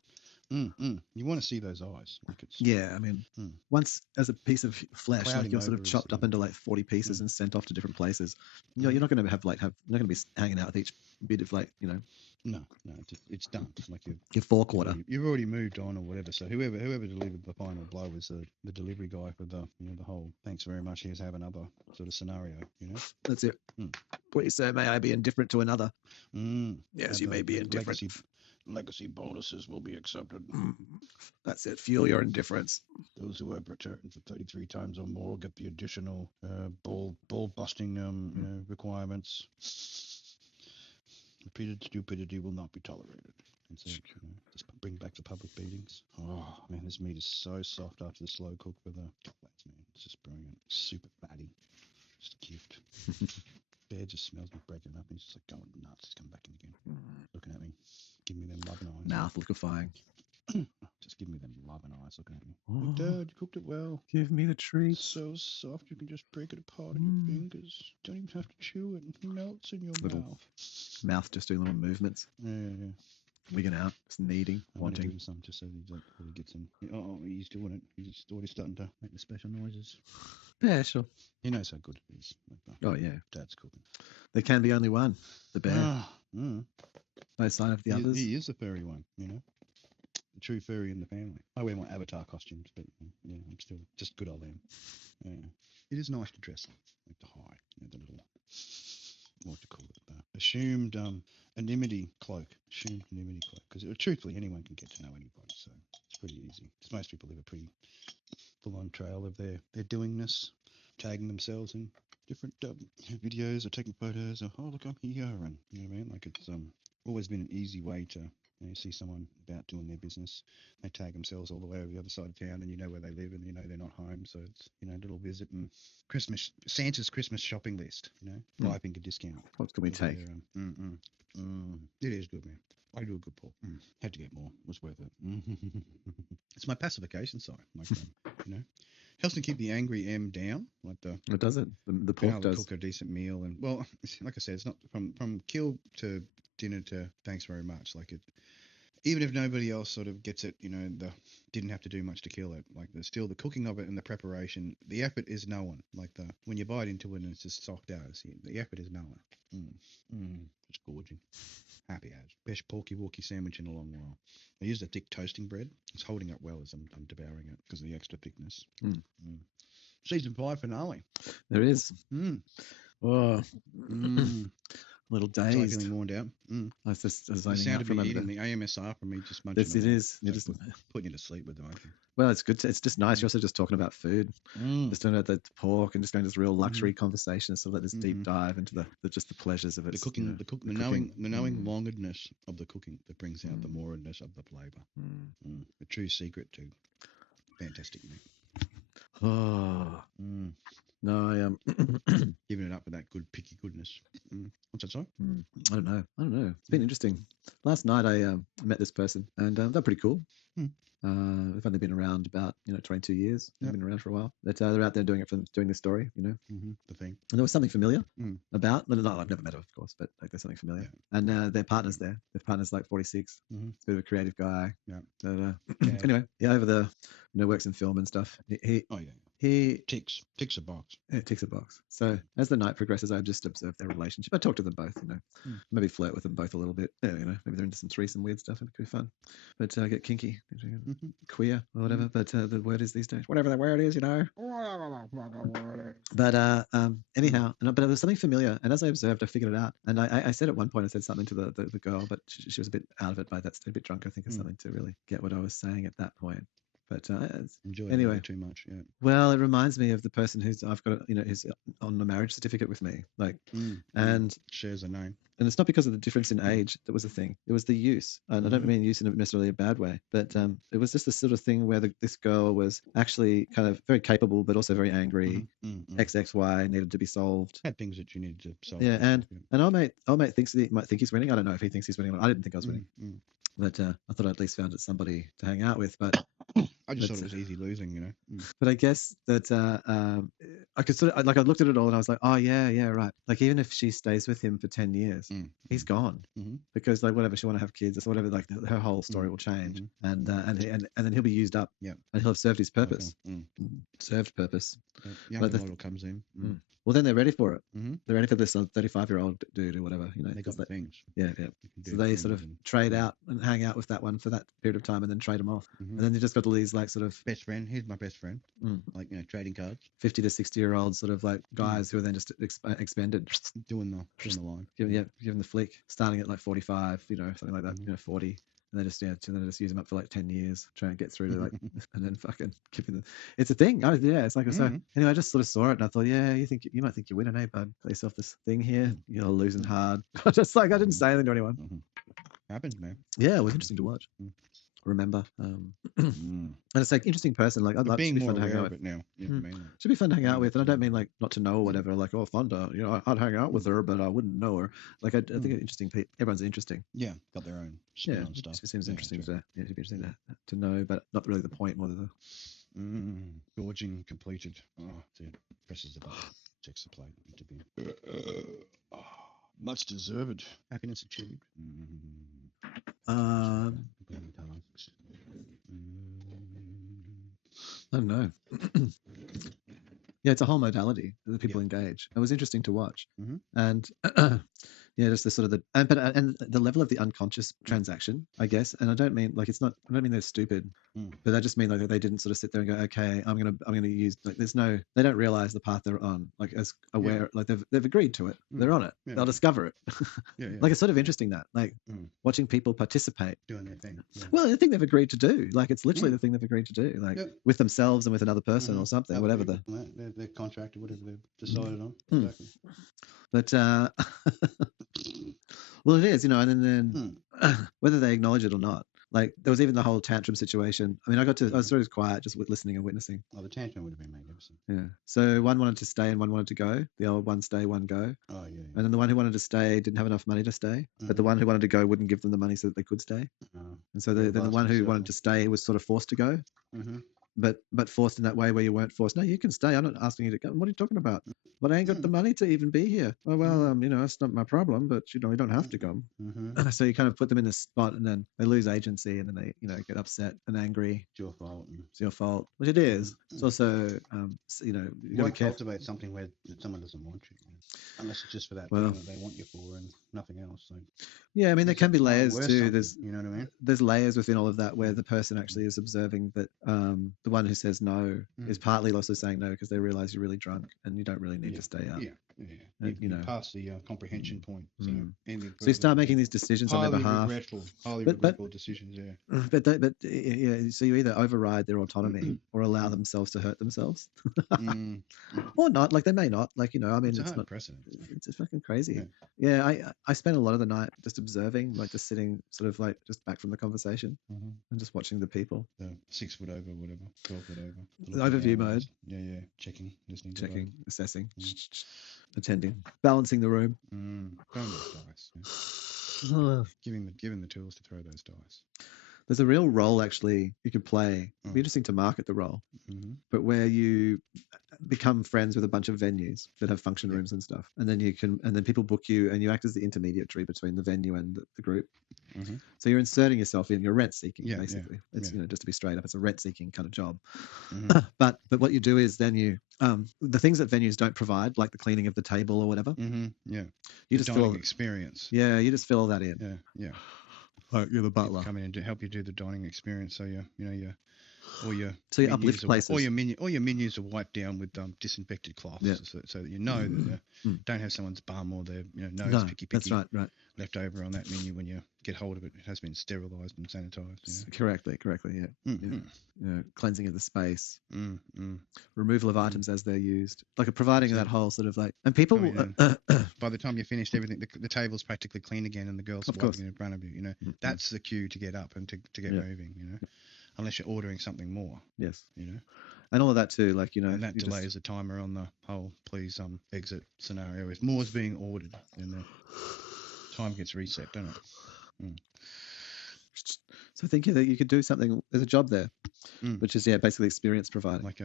you want to see those eyes. Like it's, I mean, once as a piece of flesh, like you're sort of chopped up into like 40 pieces and sent off to different places. You're not going to you're not going to be hanging out with each bit of No, it's done. It's like your forequarter. You've already moved on or whatever. So whoever delivered the final blow was the delivery guy for the the whole thanks very much. Here's have another sort of scenario. That's it. Please, sir, may I be indifferent to another? Yes, you may be indifferent. Legacy bonuses will be accepted. That's it. Fuel your indifference. Those who have returned for 33 times or more get the additional ball busting requirements. Repeated stupidity will not be tolerated. And so, just bring back the public beatings. Oh man, this meat is so soft after the slow cook for the plates, man. It's just brilliant. Super fatty. Just a gift. Bear just smells me breaking up. He's just like going nuts. He's coming back in again. Looking at me. Give me them loving eyes. Mouth liquefying. Just give me them loving eyes looking at me. Oh, Dad, you cooked it well. Give me the treat. It's so soft you can just break it apart in your fingers. Don't even have to chew it. It melts in your mouth. Mouth just doing little movements. Yeah. Wigging out, just needing, wanting. Give him some just so he gets in. Oh, he's doing it. He's already starting to make the special noises. Yeah, sure. He knows how good it is. Oh, yeah. Dad's cooking. There can be only one, the bear. No sign of the others. He is the furry one, The true furry in the family. I wear my avatar costumes, but I'm still just good old them. It is nice to dress up, like to hide, the little, what to call it, assumed anonymity cloak. Assumed anonymity cloak. Because truthfully, anyone can get to know anybody, so it's pretty easy. Because most people live a pretty full-on trail of their doingness, tagging themselves in different videos or taking photos or, oh, look, I'm here, and, you know what I mean? Like, it's always been an easy way to You see someone about doing their business, they tag themselves all the way over the other side of town, and you know where they live, and you know they're not home. So it's a little visit and Santa's Christmas shopping list. 5 finger discount. What can we take? It is good, man. I do a good pull. Had to get more. It was worth it. It's my pacification side. Helps to keep the angry M down. It does it. The pork does. Cook a decent meal, and well, like I said, it's not from kill to dinner to thanks very much. Even if nobody else sort of gets it, didn't have to do much to kill it. Still the cooking of it and the preparation, the effort is no one. When you bite into it and it's just socked out, the effort is no one. It's gorging. Happy as. Best porky walkie sandwich in a long while. I used a thick toasting bread. It's holding up well as I'm devouring it because of the extra thickness. Season 5 finale. There is. Oh. Little dazed. It's feeling worn down. That's just the sound of you eating, the AMSR from me just munching. It is. You're just putting you to sleep with them. Well, it's good. It's just nice. You're also just talking about food, just talking about the pork, and just going to this real luxury conversation. So let this deep dive into the pleasures of it. The cooking, the knowing longeredness of the cooking that brings out the moreness of the flavour. The true secret to fantastic meat. Oh. No, I giving it up for that good picky goodness. What's that, sorry? I don't know. It's been interesting. Last night I met this person, and they're pretty cool. We've only been around about 22 years. They've been around for a while. But they're out there doing this story, the thing. And there was something familiar about. No, I've never met her, of course, but there's something familiar. Yeah. And their partner's there. Their partner's 46. He's a bit of a creative guy. Yeah. Anyway, over the works in film and stuff. He ticks a box. It ticks a box. So as the night progresses, I just observe their relationship. I talk to them both, maybe flirt with them both a little bit. Maybe they're into some threesome weird stuff. It could be fun. But I get kinky, queer or whatever. But the word is these days, whatever the word is, But anyhow, but there was something familiar. And as I observed, I figured it out. And I said at one point, I said something to the girl, but she was a bit out of it by that stage, a bit drunk, I think, or something to really get what I was saying at that point. But anyway, too much. Yeah. Well, it reminds me of the person who's who's on the marriage certificate with me, and shares a name. And it's not because of the difference in age that was the thing. It was the use, and I don't mean use in necessarily a bad way, but it was just the sort of thing where this girl was actually kind of very capable, but also very angry. XXY needed to be solved. Had things that you needed to solve. Yeah, and old mate thinks he might think he's winning. I don't know if he thinks he's winning. I didn't think I was winning. But I thought I at least found it somebody to hang out with. But I just thought it was easy losing, But I guess that I could sort of I looked at it all and I was like, oh yeah, right. Even if she stays with him for 10 years, he's gone because whatever she want to have kids or whatever, her whole story will change, and then he'll be used up. Yeah, and he'll have served his purpose. Served purpose. Young model comes in. Well, then they're ready for it. They're ready for this 35-year-old dude or whatever. They got things. Yeah. So they sort of trade out and hang out with that one for that period of time, and then trade them off. And then you just got all these sort of best friend. Here's my best friend. Trading cards. 50 to 60-year-old sort of guys who are then just expended. Doing the line. Giving the flick, starting at 45, something like that. 40. And they just use them up for 10 years, try and get through to and then fucking giving them. It's a thing. It's so. Anyway, I just sort of saw it and I thought, yeah, you might think you're winning, eh, bud? Got yourself this thing here. You're losing hard. I didn't say anything to anyone. Happens, man. Yeah, it was interesting to watch. Remember, and it's interesting person. I'd like to be fun to hang out with. Now, should be fun to hang out with, and I don't mean not to know or whatever. Fun to I'd hang out with her, but I wouldn't know her. I think it's interesting. Everyone's interesting. Yeah, got their own stuff. It seems interesting to be interesting to know, but not really the point. More than the gorging completed. Oh, dude, presses the button, checks the plate. Much deserved. Happiness achieved. I don't know. Yeah, it's a whole modality that people engage. It was interesting to watch, and just the sort of and the level of the unconscious transaction, I guess. And I don't mean I don't mean they're stupid, but I just mean they didn't sort of sit there and go, okay, I'm gonna use they don't realize the path they're on, as aware, they've agreed to it, they're on it, they'll discover it. It's sort of interesting that watching people participate, doing their thing. Well, the thing they've agreed to do, it's literally the thing they've agreed to do, with themselves and with another person or something, whatever their contract or whatever they've decided on. Exactly. But well, it is, and then whether they acknowledge it or not. Like there was even the whole tantrum situation. I mean, I was sort of quiet, just listening and witnessing. Oh, the tantrum would have been magnificent. Yeah. So one wanted to stay and one wanted to go. The old one stay, one go. Oh, yeah. And then the one who wanted to stay didn't have enough money to stay, but the one who wanted to go wouldn't give them the money so that they could stay. And so then the one who wanted to stay was sort of forced to go. But forced in that way where you weren't forced. No, you can stay. I'm not asking you to go. What are you talking about? But I ain't got the money to even be here. Oh, well, it's not my problem, but you don't have to come. So you kind of put them in this spot, and then they lose agency, and then they get upset and angry. It's your fault. It's your fault, which it is. It's also you got to cultivate something where someone doesn't want you, unless it's just for that thing that they want you for and nothing else. So yeah, I mean there can be layers too. There's you know what I mean. There's layers within all of that where the person actually is observing that the one who says no is partly also saying no because they realize you're really drunk and you don't really need to stay up. You pass the comprehension point. So, so you start making these decisions on their behalf. Highly regretful decisions. Yeah. But so you either override their autonomy or allow themselves to hurt themselves, or not. Like they may not. Like I mean, it's not precedent. It's fucking crazy. Yeah, I spent a lot of the night just observing, like just sitting, sort of like just back from the conversation and just watching the people. 6 foot over, whatever, 12 foot over. The overview mode. Yeah. Checking, listening, assessing, attending, balancing the room. Throwing those dice. Giving the tools to throw those dice. There's a real role actually you could play. It'd be interesting to market the role, but where you become friends with a bunch of venues that have function rooms and stuff, and then people book you, and you act as the intermediary between the venue and the group. So you're inserting yourself in. You're rent seeking, basically. It's just to be straight up, it's a rent seeking kind of job. But what you do is then you the things that venues don't provide, like the cleaning of the table or whatever. You just fill experience. Yeah, you just fill all that in. Yeah. Like you're the butler. Come in and help you do the dining experience. So you uplift places. All your menus are wiped down with disinfected cloths, so that you know that don't have someone's bum or their nose picky that's right left over on that menu when you get hold of it. It has been sterilised and sanitised. Correctly, cleansing of the space, removal of items as they're used, like providing that whole sort of like, and people by the time you're finished everything, the table's practically clean again, and the girl's walking in front of you. That's the cue to get up and to get moving. Unless you're ordering something more. Yes. And all of that too, like, and that delays the timer on the whole please exit scenario. If more's being ordered, then the time gets reset, don't it? So thinking that you could do something, there's a job there, which is basically experience providing. Like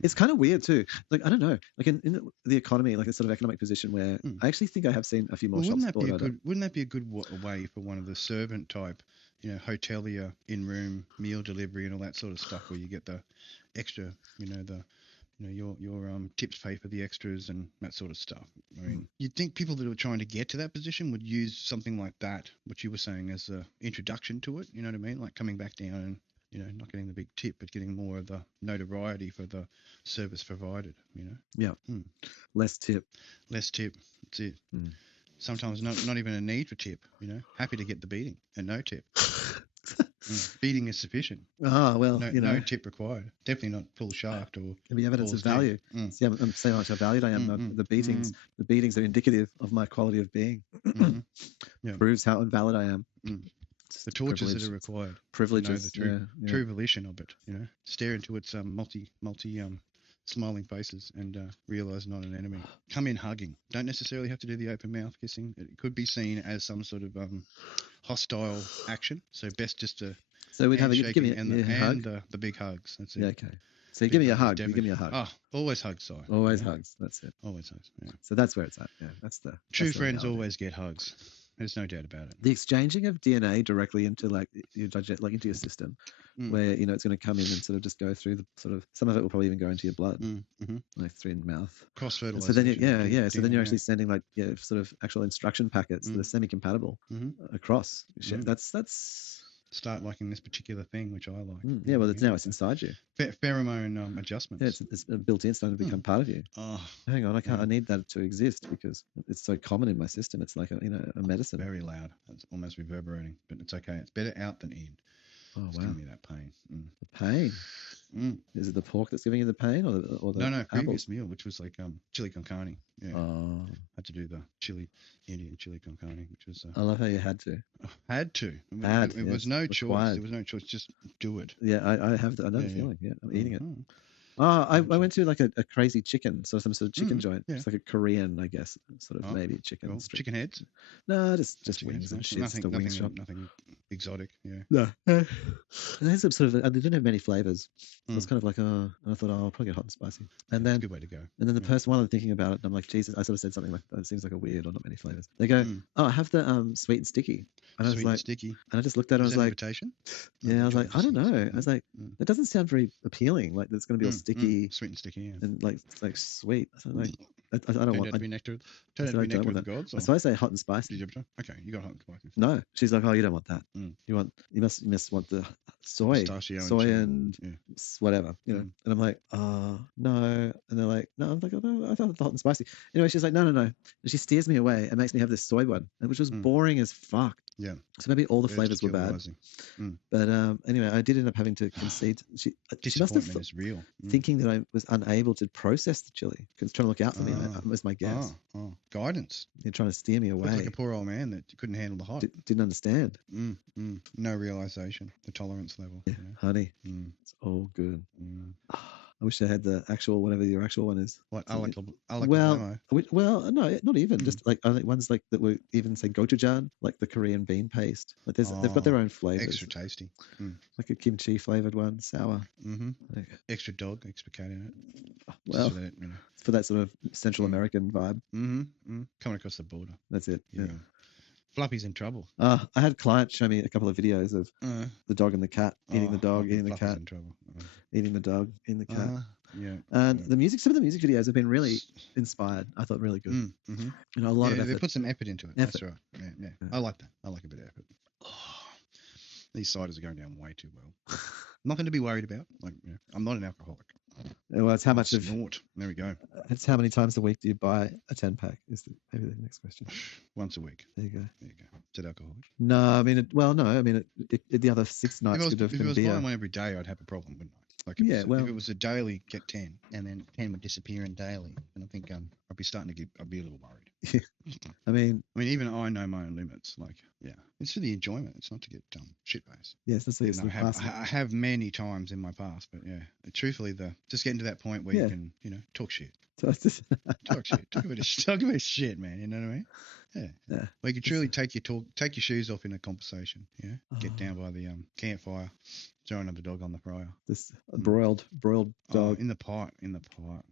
it's kind of weird too. Like I don't know, like in the economy, like a sort of economic position where I actually think I have seen a few more shops. Wouldn't that be a good way for one of the servant type, hotelier in-room meal delivery and all that sort of stuff, where you get the extra, your tips pay for the extras and that sort of stuff. I mean, you'd think people that are trying to get to that position would use something like that, what you were saying, as an introduction to it. You know what I mean? Like coming back down and, not getting the big tip, but getting more of the notoriety for the service provided, Yeah. Less tip. That's it. Sometimes not even a need for tip, happy to get the beating and no tip. Beating is sufficient. Oh, well, no tip required. Definitely not full shaft or the evidence of value. See how much how valued I am. The beatings are indicative of my quality of being. Proves how invalid I am. The tortures that are required. Privileges. The true volition of it. Stare into its multi smiling faces and realize not an enemy. Come in hugging. Don't necessarily have to do the open mouth kissing. It could be seen as some sort of hostile action. So best just to we'd have give me a hug. The big hugs. That's it. Yeah, okay. So you give me a hug. You give me a hug. Oh, always hugs, Si. Always hugs. That's it. Always hugs. Yeah. So that's where it's at. Yeah, that's true friends always get hugs. There's no doubt about it. The exchanging of DNA directly into like your into your system, where it's going to come in and sort of just go through the sort of, some of it will probably even go into your blood, like through your mouth. Cross fertilization. So then So then you're actually sending like sort of actual instruction packets that are semi-compatible across. That's start liking this particular thing, which I like. Well, it's inside you. Pheromone adjustments. Yeah, it's built in, starting to become part of you. Oh, hang on, I need that to exist because it's so common in my system. It's like a medicine. Very loud. It's almost reverberating, but it's okay. It's better out than in. Oh, it's wow. giving me that pain. The pain. Is it the pork that's giving you the pain, or the No, previous apples? meal, which was like chili con carne. Yeah, Oh, had to do the Indian chili con carne, which was. I love how you had to. Had to. It was Yes, no choice. required. There was no choice. Just do it. Yeah, I have. I know the feeling. Yeah, I'm eating it. Mhm. Oh, I went to like a crazy chicken, so some sort of chicken joint. Yeah. It's like a Korean, I guess, sort of maybe chicken. Cool. Chicken heads? No, just Chicken wings and heads, shit. Just a wings shop. Nothing exotic. Yeah. No. There's some sort of. They didn't have many flavors. So it's kind of like, and I thought, oh, I'll probably get hot and spicy. And then, it's a good way to go. And then the person, while I'm thinking about it, I'm like, Jesus, I sort of said something like, that seems like a weird or not many flavors. They go, oh, I have the sweet and sticky. And I was like, sticky. And I just looked at it. I was like, invitation? Yeah, I was like, I don't know. I was like, that doesn't sound very appealing. Like, it's going to be all sticky, sweet and sticky, yeah, and like sweet. So like, I don't want to be nectar. Turned out to be nectar of the gods. So I say hot and spicy. Okay, you got hot and spicy. No, she's like, oh, you don't want that. You must want the soy and whatever, you know. And I'm like, no. And they're like, no. I'm like, oh, no, I thought the hot and spicy. Anyway, she's like, no. And she steers me away and makes me have this soy one, which was boring as fuck. Yeah. So maybe all the flavors were bad. But anyway, I did end up having to concede. She must have is real. Thinking that I was unable to process the chili because trying to look out for me was my guess. Guidance. You're trying to steer me away. Like a poor old man that couldn't handle the hot. Didn't understand. No realization, the tolerance level. Yeah, honey, it's all good. I wish I had the actual, whatever your actual one is. What? Well, no, not even. Just like ones like that would even say gochujang, like the Korean bean paste. Like they've got their own flavors. Extra tasty. Like a kimchi flavored one, sour. Like, extra dog, extra cat in it. Well, for that sort of Central American vibe. Coming across the border. That's it. Yeah. Fluffy's in trouble. I had clients show me a couple of videos of the dog and the cat, eating the dog, eating the cat, eating the dog, eating the cat. And some of the music videos have been really inspired. I thought really good. You know, a lot of effort. They put some effort into it. That's right. Yeah. I like that. I like a bit of effort. These ciders are going down way too well. Nothing to be worried about. Like, I'm not an alcoholic. Well, it's how much snort. There we go. It's how many times a week do you buy a 10-pack? Is maybe the next question. Once a week. There you go. Is it alcoholic? No, I mean, the other 6 nights could have been beer. If it was buying one every day, I'd have a problem, wouldn't I? Like, if it was a daily, get 10, and then 10 would disappear in daily, and I think I'd be I'd be a little worried. I mean, even I know my own limits. Like, it's for the enjoyment. It's not to get shit-faced. Yes, that's what I have many times in my past, but truthfully, just getting to that point where you can, talk shit. Talk shit. Talk about shit, man. You know what I mean? Yeah. Where you can truly take your shoes off in a conversation. Get down by the campfire, throw another dog on the fryer. This broiled dog in the pot,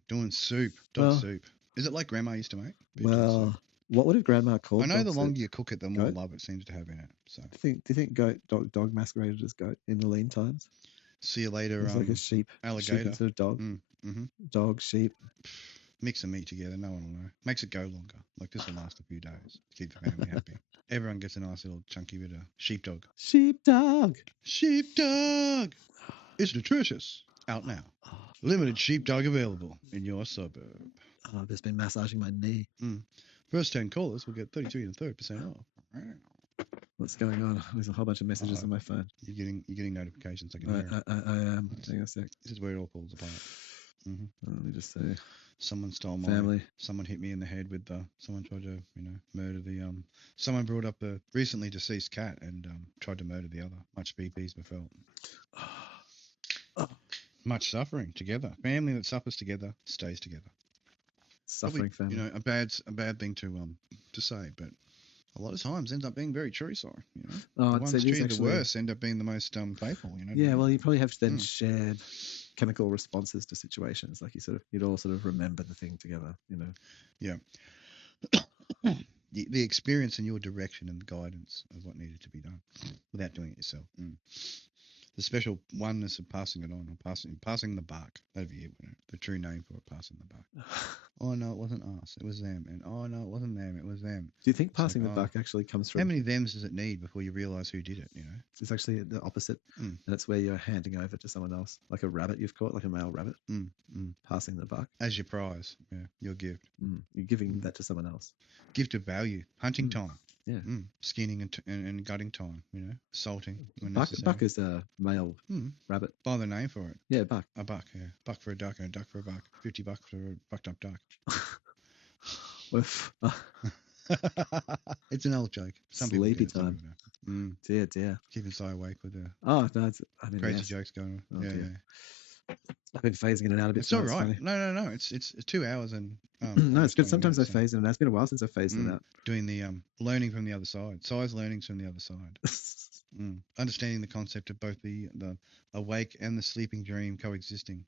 doing soup, soup. Is it like Grandma used to make? Well, what would have Grandma called? I know the longer you cook it, the more love it seems to have in it. So, do you think dog masqueraded as goat in the lean times? See you later. It's like a sheep, alligator, sheep instead of dog. Dog, sheep. Mix the meat together. No one will know. Makes it go longer. Like this will last a few days. Keep the family happy. Everyone gets a nice little chunky bit of sheepdog. Sheepdog. It's nutritious. Out now. Limited sheepdog available in your suburb. Oh, I've just been massaging my knee. First 10 callers will get 32 and 30% off. What's going on? There's a whole bunch of messages on my phone. You're getting notifications. I can hear. I am. Hang on a sec. This is where it all falls apart. Let me just say. Someone stole my family. Someone hit me in the head with someone tried to murder the someone brought up a recently deceased cat and tried to murder the other. Much BPs were felt. Much suffering together. Family that suffers together stays together. Suffering probably, family. A bad thing to say, but a lot of times ends up being very true. The ones treated the worst end up being the most faithful. Yeah, well, you probably have then shared chemical responses to situations. Like you'd all sort of remember the thing together. Yeah. The experience and your direction and the guidance of what needed to be done without doing it yourself. The special oneness of passing it on, or passing the buck. That'd be it, the true name for it, passing the buck. Oh no, it wasn't us, it was them. And oh no, it wasn't them, it was them. Do you think passing the buck actually comes from... How many thems does it need before you realise who did it, It's actually the opposite. And it's where you're handing over to someone else. Like a rabbit you've caught, like a male rabbit. Passing the buck. As your prize, your gift. You're giving that to someone else. Gift of value. Hunting time. Yeah. Skinning and gutting time, salting when Buck necessary. is a male rabbit. By the name for it. Yeah, buck. A buck, yeah. Buck for a duck and a duck for a buck. $50 for a bucked up duck. It's an old joke. Some Sleepy people time. Dear. Keeping Si awake with the crazy jokes going on. Yeah. I've been phasing in and out a bit. It's all right. No. It's 2 hours and no, it's good. Sometimes I phase in and out. It's been a while since I phased in and out. Doing the learning from the other side. Si's learnings from the other side. Understanding the concept of both the awake and the sleeping dream coexisting.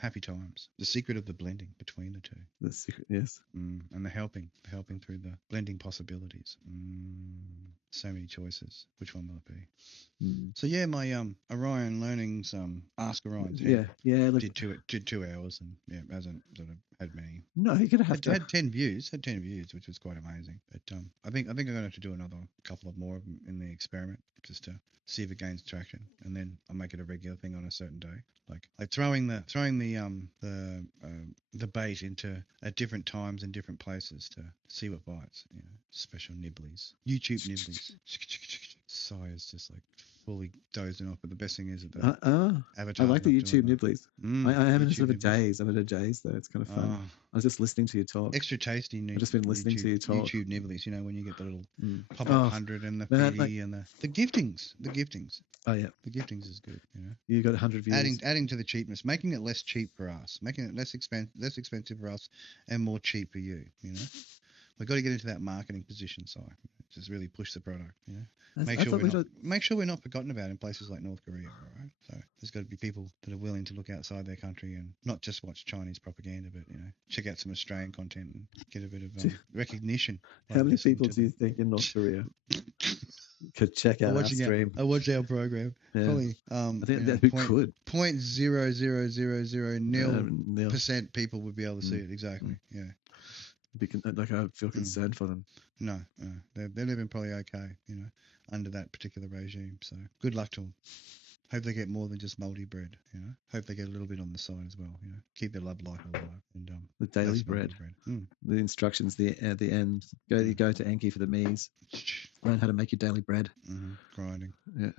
Happy times. The secret of the blending between the two. The secret, yes. And the helping through the blending possibilities. So many choices. Which one will it be? So yeah, my Arian learnings Ask Orion. Yeah. Look, did 2 hours and hasn't sort of had many. No, you're gonna have to. Had 10 views. Had 10 views, which was quite amazing. But I think I'm gonna have to do another couple of more of them in the experiment just to see if it gains traction, and then I'll make it a regular thing on a certain day. Like throwing the bait into at different times and different places to see what bites. Special nibblies, YouTube nibblies. Si is just like fully dozing off, but the best thing is that Avatar. I like the YouTube nibblies. I am in a sort of a daze. I'm in a daze though. It's kind of fun. I was just listening to you talk. Extra tasty. I've just been listening to you talk. YouTube nibblies. When you get the little pop-up 100 and the 50 and the giftings. Oh yeah, the giftings is good. You got 100 views. Adding to the cheapness, making it less cheap for us, making it less expensive for us, and more cheap for you. We've got to get into that marketing position, so just really push the product. Make sure we're not forgotten about in places like North Korea. All right, so there's got to be people that are willing to look outside their country and not just watch Chinese propaganda, but check out some Australian content and get a bit of recognition. How many people do you think in North Korea could check out our stream? I watch our program. Yeah. Probably. I think that we could. 0.00000% people would be able to see it. Exactly. Yeah. Like I feel concerned for them. No, they're living probably okay, under that particular regime. So good luck to them. Hope they get more than just multi-bread. Hope they get a little bit on the side as well. Keep their love life alive. And the daily bread. The instructions. The end. Go to Enki for the Mies. Learn how to make your daily bread. Grinding. Yeah.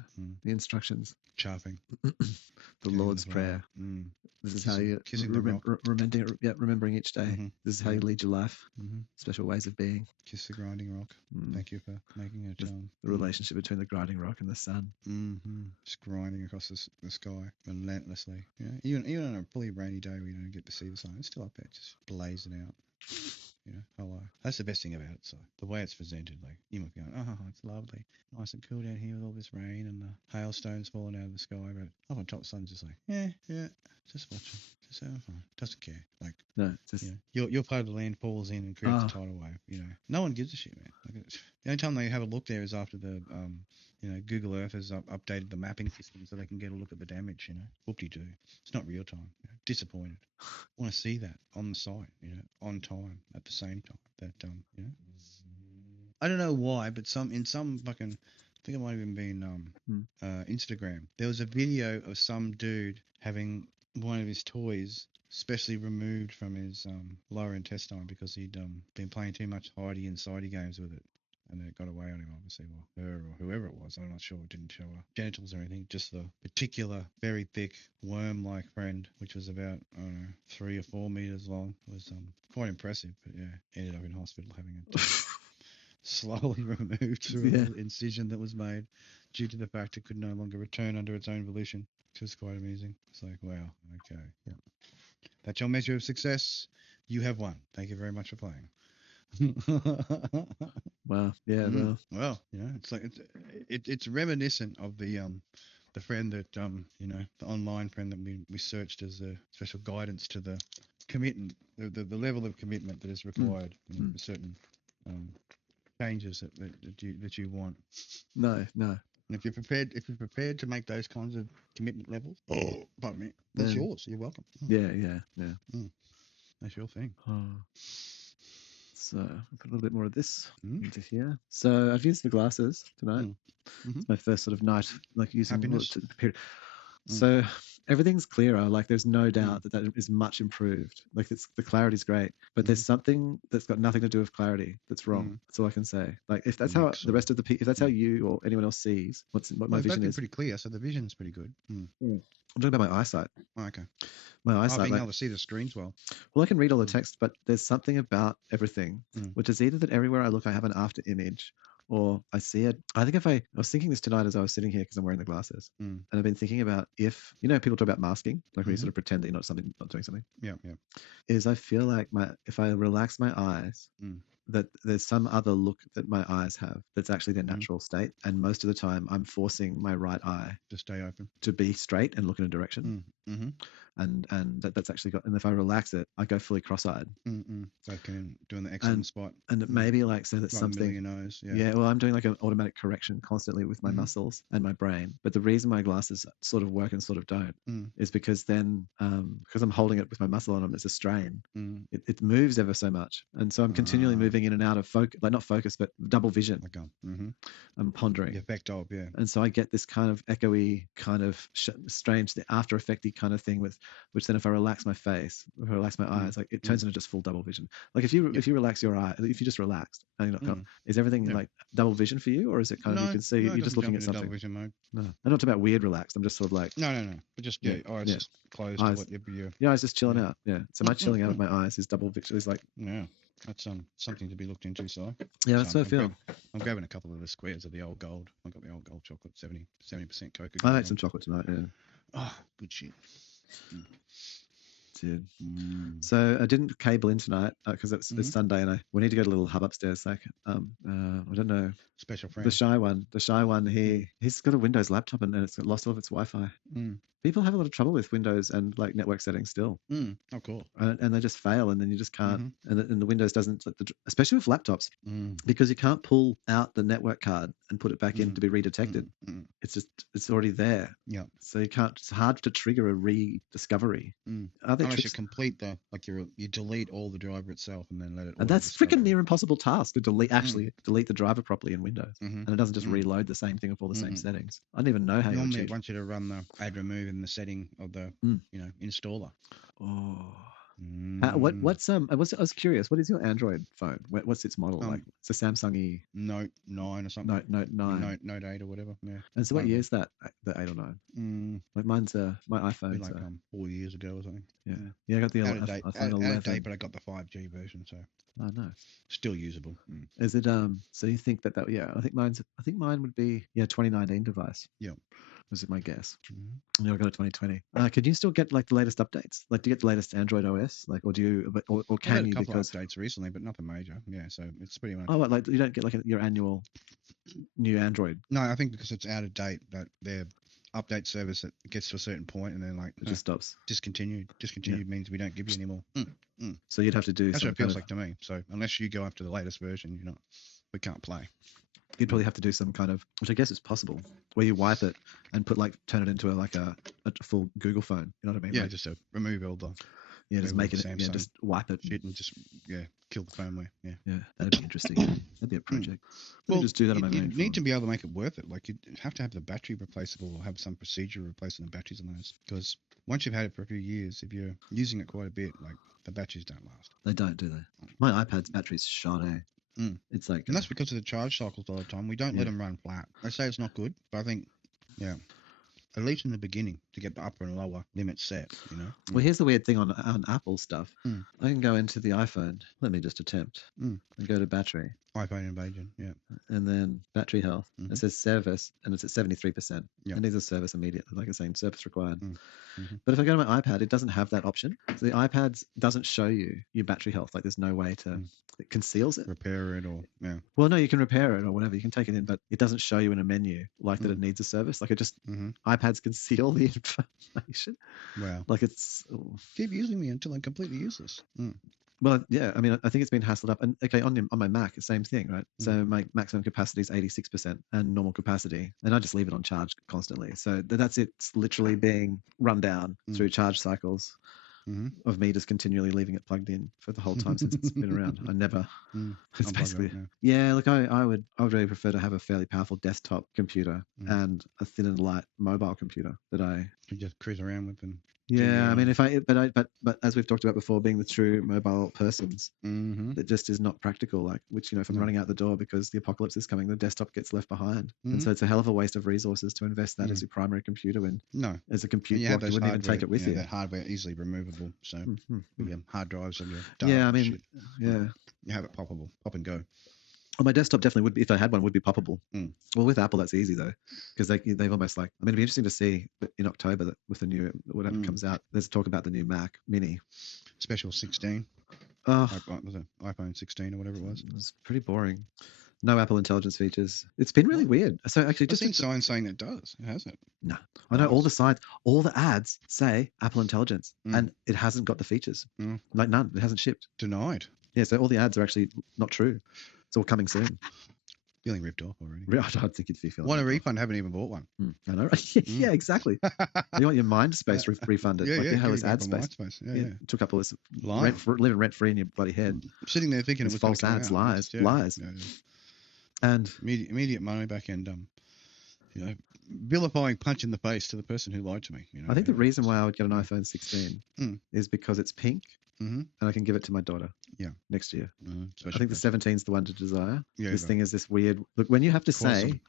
The instructions. Chopping. The Lord's Prayer. This is how you remembering each day. This is how you lead your life. Special ways of being. Kiss the grinding rock. Thank you for making it. The relationship between the grinding rock and the sun. Just grinding across the sky relentlessly. Even on a fully rainy day where you don't get to see the sun, it's still up there, just blazing out. Hello. That's the best thing about it. So the way it's presented, like you might be going, it's lovely, nice and cool down here with all this rain and the hailstones falling out of the sky. But up on top, the sun's just like, just watching, just having fun. Doesn't care. Like no, just your part of the land falls in and creates a tidal wave. No one gives a shit, man. Like, the only time they have a look there is after the Google Earth has updated the mapping system so they can get a look at the damage. Whoop-de-doo. It's not real time. Disappointed. Want to see that on the site. On time at the same time. That I don't know why, but in some fucking, I think it might have even been Instagram. There was a video of some dude having one of his toys specially removed from his lower intestine because he'd been playing too much hidey and sidey games with it. And then it got away on him, obviously, or her or whoever it was. I'm not sure. It didn't show her genitals or anything. Just the particular, very thick, worm-like friend, which was about, 3 or 4 meters long. It was quite impressive. But yeah, ended up in hospital having it slowly removed through an incision that was made due to the fact it could no longer return under its own volition, which was quite amazing. It's like, wow, okay. Yeah. That's your measure of success. You have won. Thank you very much for playing. Wow. Yeah. Well, it's like it's reminiscent of the friend that the online friend that we searched as a special guidance to the commitment, the level of commitment that is required for certain changes that you want. No. And if you're prepared to make those kinds of commitment levels, pardon me, that's yours. You're welcome. Yeah. That's your thing. So I'll put a little bit more of this into here. So I've used the glasses tonight. It's my first sort of night, like using Happiness. So everything's clearer. Like there's no doubt that is much improved. Like the clarity's great, but there's something that's got nothing to do with clarity that's wrong. That's all I can say. Like if that's how the rest of if that's how you or anyone else sees what my vision is. Pretty clear. So the vision's pretty good. I'm talking about my eyesight. Oh, okay. My eyesight. Being able to see the screens well. Well, I can read all the text, but there's something about everything, which is either that everywhere I look, I have an after image, or I see it. I think I was thinking this tonight as I was sitting here because I'm wearing the glasses, and I've been thinking about if, people talk about masking, like where you sort of pretend that you're not doing something. Yeah. Is I feel like if I relax my eyes, that there's some other look that my eyes have that's actually their natural state, and most of the time I'm forcing my right eye to stay open, to be straight and look in a direction. And that's actually got, and if I relax it, I go fully cross-eyed. Like doing the excellent spot. And it may be like, so that's right something. Your nose, well, I'm doing like an automatic correction constantly with my muscles and my brain. But the reason my glasses sort of work and sort of don't is because then, because I'm holding it with my muscle on them, it's a strain. It moves ever so much. And so I'm continually moving in and out of focus, like not focus, but double vision. I'm pondering. The effect of, And so I get this kind of echoey, kind of strange, the after effecty kind of thing which then if I relax my face, if I relax my eyes, like it turns into just full double vision. Like if you relax your eye, if you just relaxed and you're not is everything like double vision for you, or is it kind of you can see you're just looking at something? Double vision mode. No, I'm not talking about weird relaxed. I'm just sort of like no, but just eyes just closed. Eyes, eyes just chilling out. Yeah. So my chilling out of my eyes is double vision. It's like that's something to be looked into. So that's what I feel. I'm grabbing a couple of the squares of the old gold. I've got the old gold chocolate, 70% cocoa. I ate some chocolate tonight. Yeah. Oh, good shit. Dude. So I didn't cable in tonight because it's Sunday and we need to go to a little hub upstairs. Like I don't know. Special friend. The shy one. He's got a Windows laptop and it's lost all of its Wi-Fi. People have a lot of trouble with Windows and like network settings still. Oh, cool. And they just fail, and then you just can't. And the Windows doesn't, especially with laptops, because you can't pull out the network card and put it back in to be redetected. It's already there. Yeah. So you can't. It's hard to trigger a rediscovery. Unless you complete you delete all the driver itself and then let it. And that's freaking near impossible task to delete the driver properly in Windows, and it doesn't just reload the same thing with all the same settings. I don't even know how. Normally, it wants you to run the add remove in the setting of the installer. I was curious. What is your Android phone? What's its model like? It's a Samsung Note 9 or something. Note 9. Note 8 or whatever. Yeah. And so what year is that? The 8 or 9? Like mine's my iPhone. Like 4 years ago or something. Yeah. I got the iPhone 11. Out of date, but I got the 5G version, so. Oh no. Still usable. Is it so you think that I think mine would be 2019 device. Yeah. Was it my guess? I got a 2020. Could you still get like the latest updates? Like, do you get the latest Android OS? Like, or do you, or can had you? A couple because of updates recently, but nothing major. Yeah, so it's pretty much. Oh, like you don't get like your annual new Android? No, I think because it's out of date, that their update service that gets to a certain point and then like it just stops. Discontinued means we don't give you any more. So you'd have to do. That's what it feels like to me. So unless you go after the latest version, we can't play. You'd probably have to do some kind of, which I guess is possible, where you wipe it and turn it into a full Google phone. You know what I mean? Yeah, like, just to remove all the. Yeah, just make it. Yeah, just wipe it. Shit and just kill the firmware. Yeah, that'd be interesting. That'd be a project. Well, just do that on my main phone. You need to be able to make it worth it. Like you have to have the battery replaceable or have some procedure replacing the batteries on those. Because once you've had it for a few years, if you're using it quite a bit, like the batteries don't last. They don't, do they? My iPad's battery's shot, eh? It's like, and that's because of the charge cycles all the time. We don't let them run flat. They say it's not good, but I think, at least in the beginning, to get the upper and lower limits set, Well, here's the weird thing on Apple stuff. I can go into the iPhone. Let me just attempt. And go to battery. iPhone invasion, yeah. And then battery health. It says service, and it's at 73%. And these are service immediately, like it's saying service required. But if I go to my iPad, it doesn't have that option. So the iPad doesn't show you your battery health. Like there's no way to. It conceals it. Repair it or Well, no, you can repair it or whatever. You can take it in, but it doesn't show you in a menu like that it needs a service. Like it just iPads conceal the information. Wow. Like it's keep using me until I'm completely useless. Well, yeah. I mean, I think it's been hassled up. And okay, on my Mac, the same thing, right? So my maximum capacity is 86% and normal capacity, and I just leave it on charge constantly. So that's it. It's literally being run down through charge cycles. of me just continually leaving it plugged in for the whole time since it's been around. I never. It's basically look, I would really prefer to have a fairly powerful desktop computer and a thin and light mobile computer that I can just cruise around with and. Yeah, I mean, but as we've talked about before, being the true mobile persons, that just is not practical. Like, which if I'm running out the door because the apocalypse is coming, the desktop gets left behind, and so it's a hell of a waste of resources to invest that as your primary computer when as a compute block, you wouldn't even take it with you. That hardware easily removable, so hard drives on your data, I mean, you have it poppable, pop and go. Well, my desktop definitely would be, if I had one, would be poppable. Well, with Apple, that's easy though, because they've almost like, I mean, it'd be interesting to see in October that with the new, whatever comes out, there's talk about the new Mac Mini. Special 16. Was it iPhone 16 or whatever it was? It was pretty boring. No Apple Intelligence features. It's been really weird. So actually, just seen signs saying it does. It hasn't. No, I know all the signs, all the ads say Apple Intelligence, and it hasn't got the features. Like none. It hasn't shipped. Denied. Yeah, so all the ads are actually not true. It's all coming soon. Feeling ripped off already. I don't think you'd be feeling. Want a refund? Haven't even bought one. I know, right? Yeah, exactly. You want your mind space refunded? Yeah, like you have this ad space. Yeah. Took up all this living rent free in your bloody head. Sitting there thinking it was false ads, lies. Yeah. And immediate money back and vilifying punch in the face to the person who lied to me. I think the reason why I would get an iPhone 16 is because it's pink. And I can give it to my daughter. Next year. I think the 17 is the one to desire. This thing is this weird. Look, when you have to say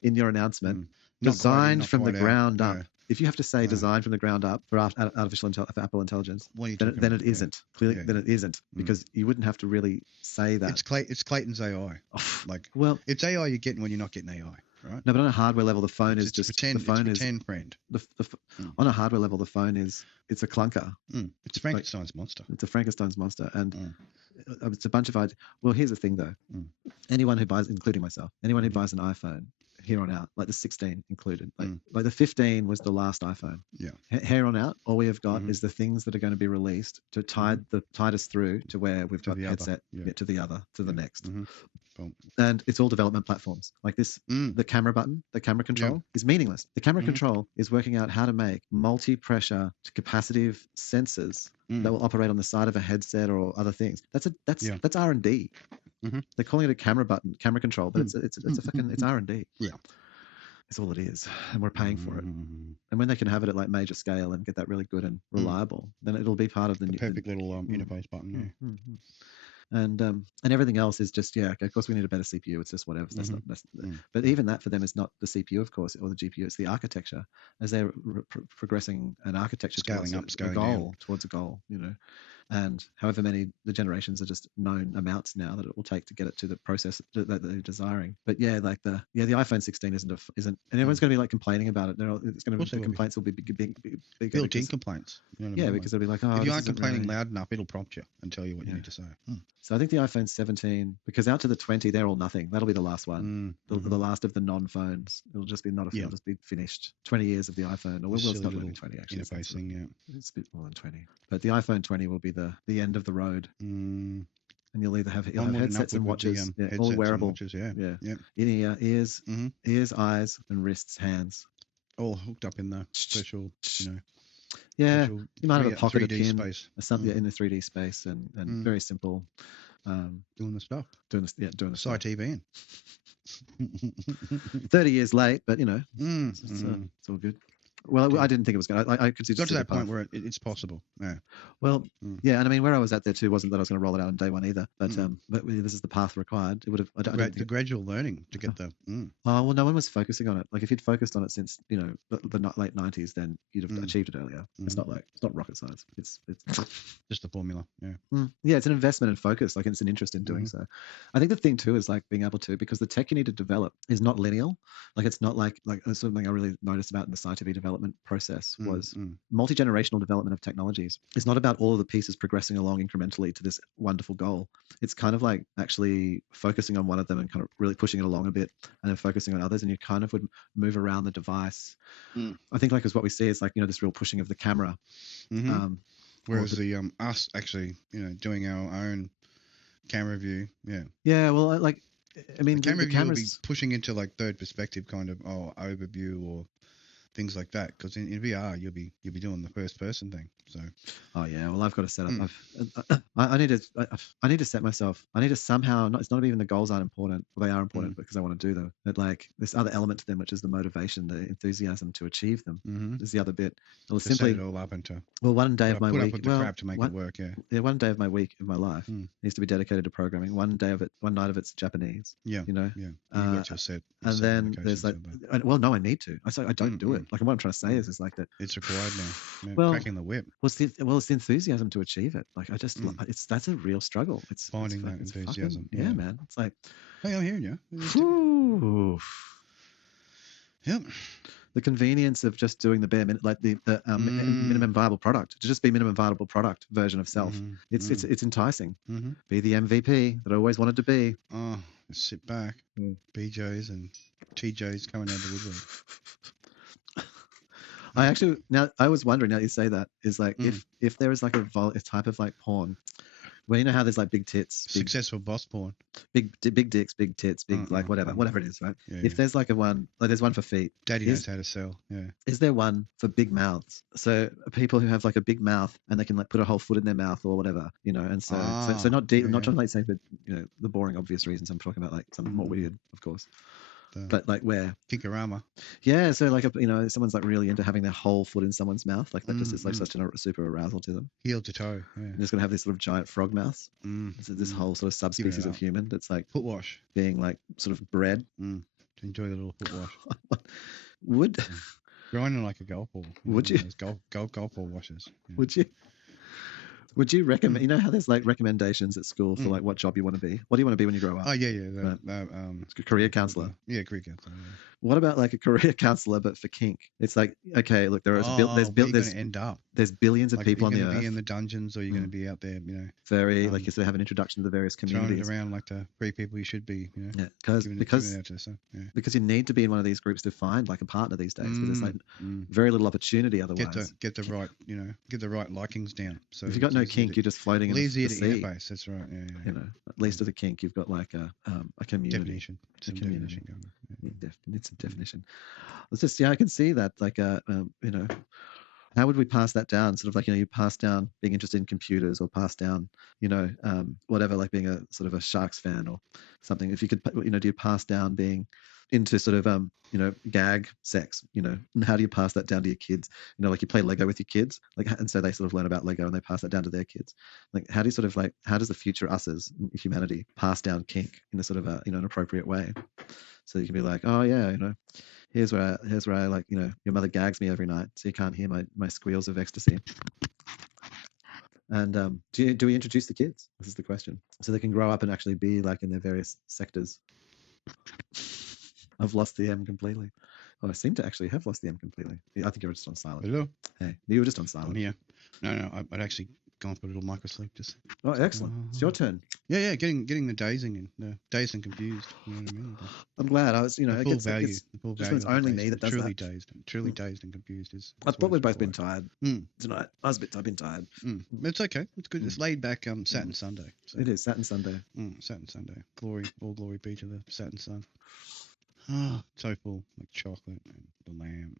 in your announcement, designed from the ground up. If you have to say designed from the ground up for Apple Intelligence, then it isn't. Clearly, then it isn't because you wouldn't have to really say that. It's Clayton's AI. It's AI you're getting when you're not getting AI. Right? No, but on a hardware level, the phone is just pretend. The phone it's pretend friend. On a hardware level, the phone it's a clunker. It's Frankenstein's monster. It's a Frankenstein's monster, and it's a bunch of ideas. Well, here's the thing, though. Anyone who buys, including myself, anyone who buys an iPhone here on out, like the 16 included, like the 15 was the last iPhone. Here on out, all we have got is the things that are going to be released to tide us through to where we've got the headset to the next. And it's all development platforms like this. The camera button, the camera control is meaningless. The camera control is working out how to make multi-pressure to capacitive sensors that will operate on the side of a headset or other things. That's R&D. They're calling it a camera button, camera control, but it's R&D. It's all it is, and we're paying for it. And when they can have it at like major scale and get that really good and reliable, then it'll be part of the perfect little interface button. And everything else is just of course we need a better CPU. It's just whatever. But even that for them is not the CPU, of course, or the GPU. It's the architecture as they're progressing an architecture scaling towards a goal. And however many the generations are just known amounts now that it will take to get it to the process that they're desiring. But the iPhone 16 isn't and everyone's going to be like complaining about it. It's going to be complaints will be big built-in complaints. Because they'll be like, if you aren't complaining loud enough, it'll prompt you and tell you what you need to say. So I think the iPhone 17, because out to the 20, they're all nothing. That'll be the last one, the last of the non-phones. It'll just be it'll just be finished. 20 years of the iPhone, or it's not going to be 20 actually. Interfacing, it's a bit more than 20. But the iPhone 20 will be the end of the road. And you'll either have headsets and watches, all wearable. Watches, in ears, eyes, and wrists, hands, all hooked up in the special, Yeah, you might have a pocket 3D pin space. or something in the 3D space, and very simple. Doing the stuff. Doing the Side TV in. 30 years late, but it's all good. Well, I didn't think it was going to. I could see. Got to that point where it's possible. Yeah. Well, and I mean, where I was at there too wasn't that I was going to roll it out on day one either. But this is the path required. It would have. The gradual learning to get the. Oh well, no one was focusing on it. Like if you'd focused on it since the late 90s, then you'd have achieved it earlier. It's not rocket science. It's just the formula. Yeah, it's an investment and focus. Like it's an interest in doing so. I think the thing too is like being able to, because the tech you need to develop is not lineal. Like it's not like something I really noticed about in the SciTV development process was multi-generational development of technologies. It's not about all of the pieces progressing along incrementally to this wonderful goal. It's kind of like actually focusing on one of them and kind of really pushing it along a bit and then focusing on others, and you kind of would move around the device. I think like as what we see is like this real pushing of the camera. Whereas the us actually doing our own camera view. Well, like I mean the camera the view will be pushing into like third perspective kind of overview or things like that. Because in VR, you'll be doing the first person thing. So. Oh yeah, well I've got to set up. I need to set myself. I need to somehow. It's not even the goals aren't important. Well, they are important because I want to do them. But like this other element to them, which is the motivation, the enthusiasm to achieve them, is the other bit. It'll simply set it all up into. One day of my week. Up with the crap to make it work. Yeah, one day of my week of my life needs to be dedicated to programming. One night of it's Japanese. Yeah, you know. Yeah, you got your set. And then there's like, well, no, I need to. I don't do it. Like what I'm trying to say is like that. It's required now. Yeah, well, cracking the whip. It's the enthusiasm to achieve it. Like I just, that's a real struggle. It's finding that enthusiasm. Fucking, yeah, man. It's like, hey, I'm hearing you. Yep. The convenience of just doing the bare minute, like the minimum viable product, to just be minimum viable product version of self. It's enticing. Be the MVP that I always wanted to be. Oh, sit back. BJs and TJs coming out of the woodwork. I was wondering, now you say that, is like if there is like a type of like porn, well, you know how there's like big tits, successful boss porn, big dicks, big tits, big like whatever it is, right? Yeah, if there's like there's one for feet. Daddy knows how to sell. Yeah. Is there one for big mouths? So people who have like a big mouth and they can like put a whole foot in their mouth or whatever, and so not deep. I'm not trying to like say for the boring obvious reasons. I'm talking about like something more weird, of course. But like where Kinkorama. Yeah, so like someone's like really into having their whole foot in someone's mouth, like that just is like such a super arousal to them. Heel to toe. Yeah. They're just gonna have this sort of giant frog mouth. So this whole sort of subspecies of human that's like foot wash, being like sort of bred. To enjoy the little foot wash. Grinding like a golf ball. Would you? Golf ball washes. Yeah. Would you? Would you recommend? You know how there's like recommendations at school for like what job you want to be. What do you want to be when you grow up? Oh yeah. Career counselor. Yeah, career counselor. Yeah. What about like a career counselor but for kink? It's like, okay, look, there's end up. There's billions of like, people on the earth. Are you going to be in the dungeons, or are you going to be out there? Very like you sort of have an introduction to the various communities. Thrown around like the three people you should be. Yeah, because you need to be in one of these groups to find like a partner these days. Because there's like very little opportunity otherwise. Get the right likings down. So if you've got no kink, you're just floating in the sea. Interface. That's right. Yeah. At least with a kink, you've got like a community. Definition. Some definition going on. Yeah. Need some definition. It's just I can see that like how would we pass that down? Sort of like you pass down being interested in computers, or pass down whatever, like being a sort of a Sharks fan or something. If you could do you pass down being into sort of gag sex, and how do you pass that down to your kids? Like you play Lego with your kids, like, and so they sort of learn about Lego and they pass that down to their kids. Like how do you sort of like, how does the future us's humanity pass down kink in a sort of an appropriate way? So you can be like, oh yeah, here's where I like, your mother gags me every night, so you can't hear my squeals of ecstasy. And do we introduce the kids? This is the question. So they can grow up and actually be like in their various sectors. I've lost the M completely. Oh, I seem to actually have lost the M completely. I think you were just on silent. Hello? Hey, you were just on silent. I'm here. No, I'd actually gone for a little microsleep. Just. Oh, excellent. It's your turn. Yeah, getting the dazing and dazed and confused. You know what I mean? I'm glad. I was, the full value. The full value. It's only me that does truly that. Truly dazed and confused is. I thought we've both been tired tonight. I've been tired. It's okay. It's good. It's laid back. Saturn Sunday. So. It is Saturn Sunday. Saturn Sunday. All glory be to the Saturn sun. Oh, so full, like chocolate and the lamb.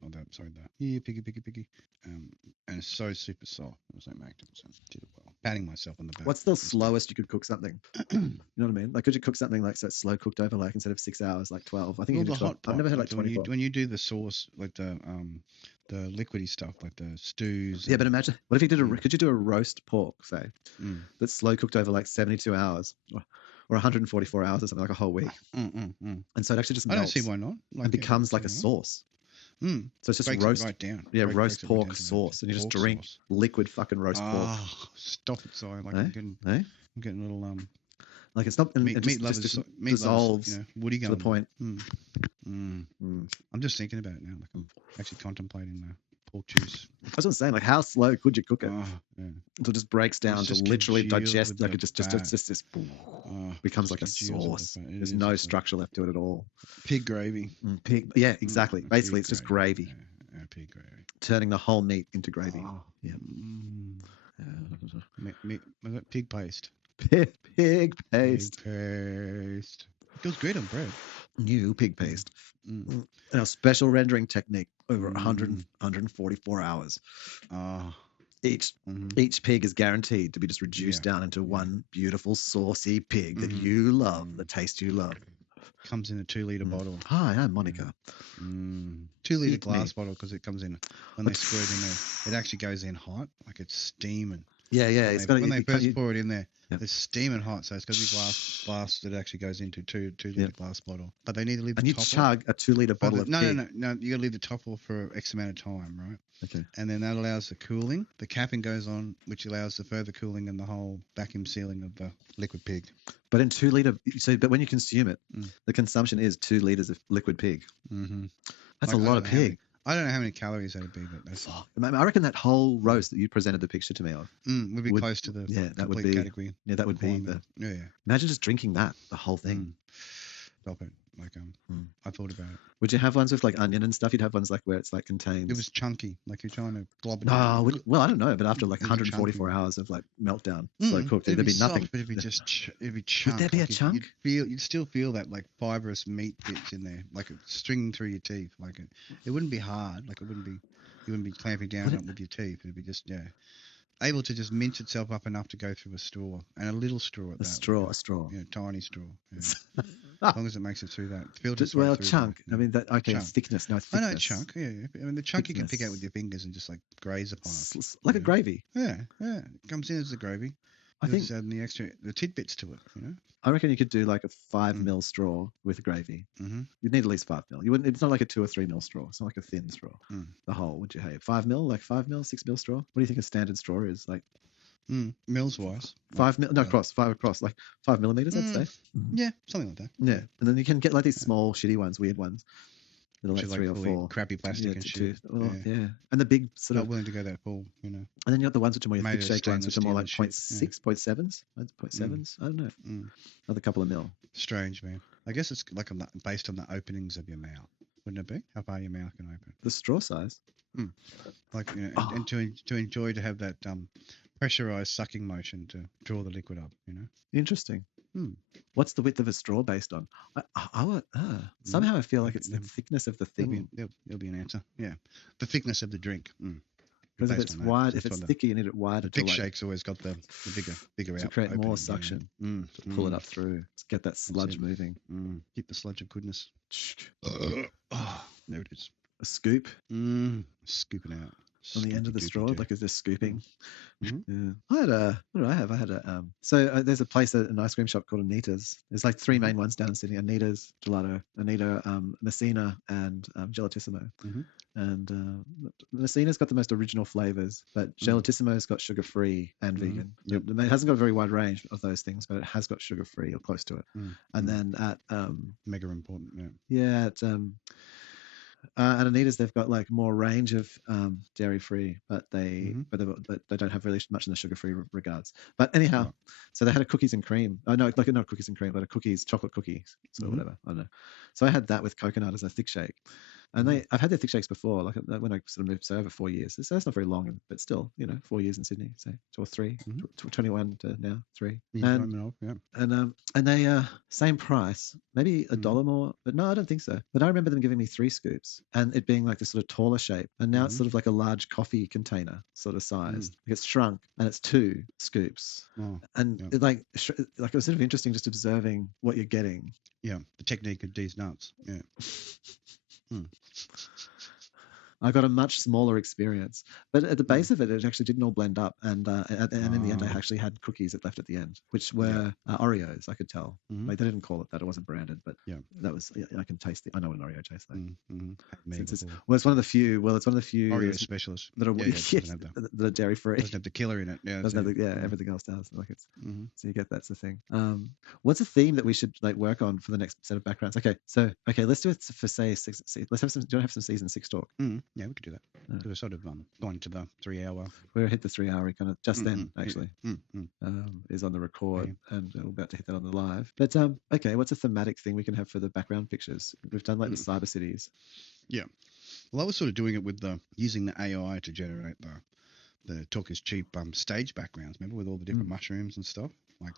Piggy. And it's so super soft. It was like Magnum, so did it well. Patting myself on the back. What's the slowest you could cook something? You know what I mean? Like, could you cook something like so it's slow cooked over, like instead of 6 hours, like 12? I think you can do 12. I've never had like 24. When you do the sauce, like the liquidy stuff, like the stews. Yeah, but imagine, what if you could you do a roast pork, say, that's slow cooked over like 72 hours? Or 144 hours or something, like a whole week. And so it actually just melts. I don't see why not. And becomes like a sauce. So it's just roast. Right down. Yeah, roast pork sauce. And you just drink liquid fucking roast pork. Oh, stop it, sorry. Like I'm getting a little like it's not, it just dissolves woody to the point. I'm just thinking about it now. Like I'm actually contemplating the pork juice. I was saying, like, how slow could you cook it? Yeah. Until it just breaks down to literally digest, like it just becomes like a sauce. There's no structure left to it at all. Pig gravy. Yeah, exactly. Basically, it's just gravy. Yeah, pig gravy. Turning the whole meat into gravy. Yeah. Pig paste. Pig paste. It feels great on bread. New pig paste. Our special rendering technique over 144 hours. Oh. Each pig is guaranteed to be just reduced down into one beautiful saucy pig that you love, the taste you love. Comes in a 2-liter bottle. Hi, I'm Monica. 2-liter glass bottle, because it comes in when they squirt it in there. It actually goes in hot, like it's steaming. Yeah. When they first pour it in there, it's steaming hot, so it's got to be glass that actually goes into 2-liter glass bottle. But they need to leave the top off. And you chug a 2-liter bottle of pig. No. You got to leave the top off for X amount of time, right? Okay. And then that allows the cooling. The capping goes on, which allows the further cooling and the whole vacuum sealing of the liquid pig. But in 2-liter, but when you consume it, the consumption is 2 liters of liquid pig. That's a lot of pig. I don't know how many calories that'd be, but I reckon that whole roast that you presented the picture to me of would be close to the complete category. Yeah, that would be the. Yeah. Imagine just drinking the whole thing. Stop it. I thought about it. Would you have ones with like onion and stuff? You'd have ones like where it's like contains. It was chunky, like you're trying to glob it. No, well, I don't know, but after like 144 hours of like meltdown, slow cooked, there'd be nothing. But it'd be chunk. Would there be a chunk? You'd still feel that like fibrous meat bits in there, like stringing through your teeth. Like it wouldn't be hard. Like you wouldn't be clamping down with your teeth. It'd be just able to just mince itself up enough to go through a straw, and a little straw at that. A straw. Yeah, tiny straw. Yeah. As long as it makes it through that. Well, chunk. I mean, it's thickness, no thickness. I know chunk. Yeah. I mean, the chunk you can pick out with your fingers and just like graze upon it. Like a gravy. Yeah. It comes in as a gravy. I think just adding the tidbits to it. I reckon you could do like a 5 ml straw with gravy. You'd need at least 5 ml. You wouldn't. It's not like a 2 or 3 ml straw. It's not like a thin straw. The whole. Would you have 5 ml? Like 5 ml, 6 ml straw? What do you think a standard straw is? Like. Mils wise. 5 mil? No, five across. Like 5 millimeters, I'd say. Yeah, something like that. Yeah, and then you can get like these small, shitty ones, weird ones. They're like 3 or 4. Crappy plastic and shit. Yeah. And the big sort not willing to go that full, And then you got the ones which are more thick shake ones, which are more like 0.6, 0.7s. 0.7s. I don't know. Another couple of mil. Strange, man. I guess it's like based on the openings of your mouth, wouldn't it be? How far your mouth can open. The straw size. Like and to enjoy to have that pressurized sucking motion to draw the liquid up. Interesting. What's the width of a straw based on? Somehow I feel like it's the thickness of the thing. There'll be an answer. Yeah, the thickness of the drink. Because if it's wide, if it's thicker, you need it wider. The thick shake's always got the bigger to out create more suction. To pull it up through. Get that sludge moving. Keep the sludge of goodness. There it is. A scoop. Scooping out. On the end of the straw, like is this scooping? Yeah. What did I have? I had there's a place, an ice cream shop called Anita's. There's like 3 main ones down in Sydney: Anita's Gelato, Anita, Messina, and Gelatissimo. And Messina's got the most original flavors, but Gelatissimo's got sugar-free and vegan. Yep. It hasn't got a very wide range of those things, but it has got sugar-free or close to it. And then at mega important, at Anita's, they've got like more range of dairy-free, but they don't have really much in the sugar-free regards. But anyhow, so they had a cookies and cream. Oh no, like not cookies and cream, but a chocolate cookies, whatever. I don't know. So I had that with coconut as a thick shake. And I've had their thick shakes before, like when I sort of moved over 4 years. So that's not very long, but still, 4 years in Sydney, say 2 or 3, 21 to now 3. And they same price, maybe $1 more, but no, I don't think so. But I remember them giving me 3 scoops, and it being like this sort of taller shape. And now it's sort of like a large coffee container sort of size. Like it's shrunk, and it's 2 scoops. It was sort of interesting just observing what you're getting. Yeah, the technique of these nuts. Yeah. I got a much smaller experience, but at the base of it, it actually didn't all blend up, and in the end, I actually had cookies that left at the end, which were Oreos. I could tell, like they didn't call it that; it wasn't branded, but that was. I can taste it. I know what an Oreo tastes like. It's one of the few. Well, it's one of the few Oreo specialists that are that are dairy free. Doesn't have the killer in it. Yeah, everything else does. Like it's so you get that's the thing. What's a theme that we should like work on for the next set of backgrounds? Okay, let's do it for say 6. Let's have some. Do you want to have some season 6 talk? Yeah, we could do that. We're sort of going to the 3 hour. We're hit the 3 hour kind of just then actually. Is on the record and we're about to hit that on the live. But okay, what's a thematic thing we can have for the background pictures? We've done like the cyber cities. Yeah. Well, I was sort of doing it with using the AI to generate the Talk is Cheap stage backgrounds. Remember with all the different mushrooms and stuff like.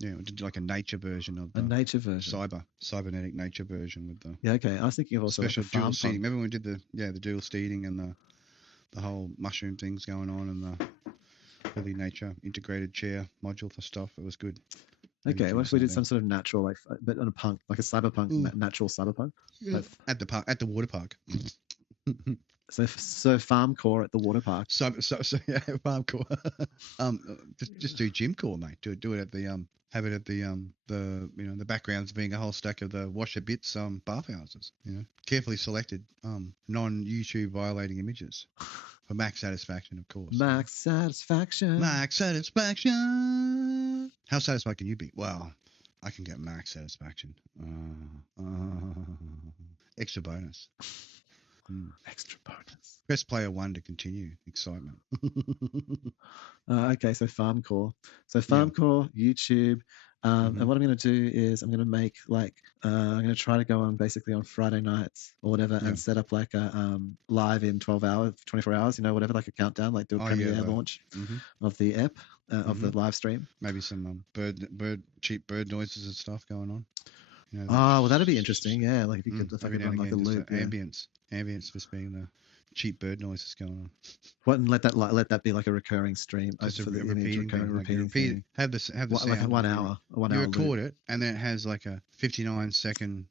Yeah, we did like a nature version of A nature version. cybernetic nature version with the Yeah, okay. I was thinking of also special like a dual seeding. pump. Remember when we did the dual seeding and the whole mushroom things going on and the really nature integrated chair module for stuff? It was good. Okay, what if we did some sort of natural, like, but on a punk, like a cyberpunk, natural cyberpunk? Yeah. Like, At the park, at the water park. So farm core at the water park. So yeah, farm core. Just do gym core, mate. Do it at the have it at the the backgrounds being a whole stack of the washer bits bathhouses. Carefully selected non YouTube violating images for max satisfaction, of course. Max satisfaction. Max satisfaction. How satisfied can you be? Well, I can get max satisfaction. Extra bonus. Extra bonus. Press player 1 to continue. Excitement. Okay, so farm core. So farm core, YouTube. And what I'm going to do is I'm going to make like I'm going to try to go on basically on Friday nights or whatever and set up like a live in 12 hours, 24 hours, whatever, like a countdown, like do a premiere launch of the app of the live stream. Maybe some cheap bird noises and stuff going on. Well, that'd be interesting. Yeah, like if you could run like a loop. Ambience just being the cheap bird noises going on. What, and let that be like a recurring stream for the image, repeating thing. Have the sound like a 1 hour. You record it, and then it has like a 59-second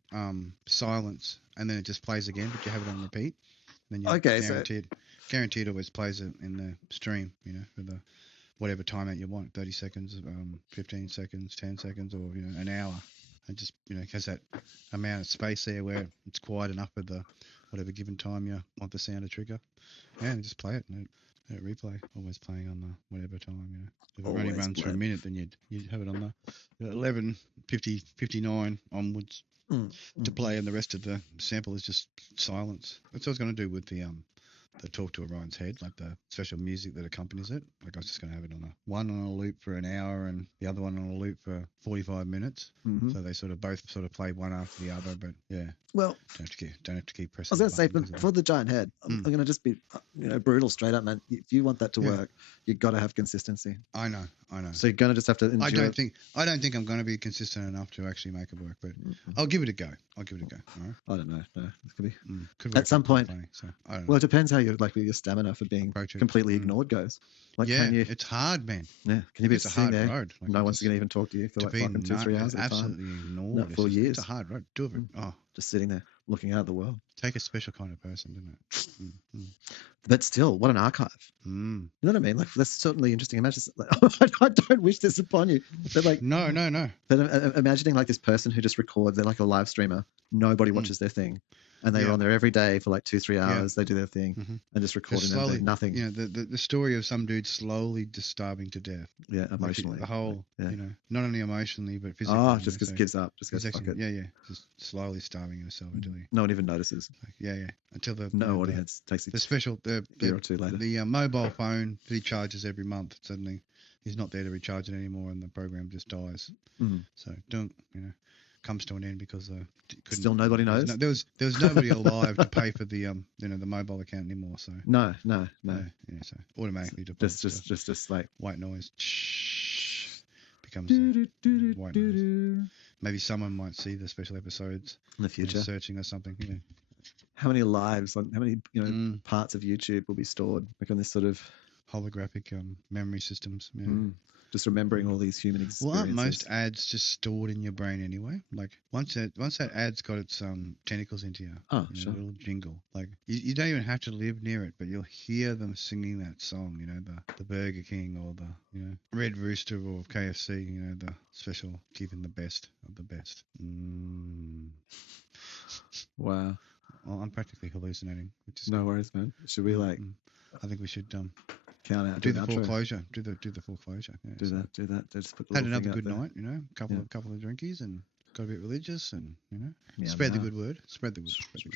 silence, and then it just plays again, but you have it on repeat. Then you're guaranteed always plays it in the stream. For the whatever timeout you want, 30 seconds, 15 seconds, 10 seconds, or an hour. And just has that amount of space there where it's quiet enough at the whatever given time you want the sound to trigger. Yeah, and just play it and let it replay. Always playing on the whatever time. If it only runs for a minute, then you'd have it on the 11:50, 59 onwards to play, and the rest of the sample is just silence. That's what I was going to do with the talk to Orion's head, like the special music that accompanies it. Like I was just going to have it on a loop for an hour and the other one on a loop for 45 minutes. So they both play one after the other. But yeah, well, don't have to keep pressing. I was going to say, but for the giant head, I'm going to just be brutal, straight up, man. If you want that to work, you've got to have consistency. I know. So you're going to just have to endure I don't think I'm going to be consistent enough to actually make it work, but I'll give it a go. All right? I don't know. No, it could be at some point. So, I don't know. Well, it depends how your stamina for being completely ignored goes. Like, it's hard, man. Yeah, can you be it's a hard road? Like, no one's going to even talk to you for like fucking 2-3 hours at a time. Absolutely ignored. For years. It's a hard road. Do it. Just sitting there looking out at the world. Take a special kind of person, doesn't it? But still, what an archive. You know what I mean? Like, that's certainly interesting. Imagine, I don't wish this upon you. But like, no. But imagining like this person who just records, they're like a live streamer. Nobody watches their thing. And they're on there every day for like 2-3 hours. They do their thing and just recording nothing. The story of some dude slowly just starving to death. Yeah, emotionally. Like the whole, not only emotionally but physically. Just gives up. Just goes, fuck it. Yeah. Just slowly starving herself until no one even notices. Until the audience takes the special year or two later. The mobile phone that he charges every month. Suddenly, he's not there to recharge it anymore, and the program just dies. So comes to an end because still nobody knows. There was nobody alive to pay for the the mobile account anymore. So no. So automatically just like white noise becomes white noise. Maybe someone might see the special episodes in the future, searching or something. How many lives, how many parts of YouTube will be stored like on this sort of holographic memory systems? Just remembering all these human experiences. Well, aren't most ads just stored in your brain anyway? Like once that ad's got its tentacles into you, sure. A little jingle. Like you don't even have to live near it, but you'll hear them singing that song. The Burger King or the Red Rooster or KFC. The special keeping the best of the best. Wow. Well, I'm practically hallucinating. No worries, man. Should we I think we should count out. Do the foreclosure. Do the foreclosure. Yeah, do that. Just put the had another good night. Couple of drinkies and got a bit religious and spread the good word. Spread the good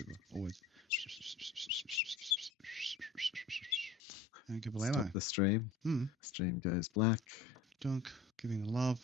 word. Always. Stop the stream. Stream goes black. Dunk. Giving the love.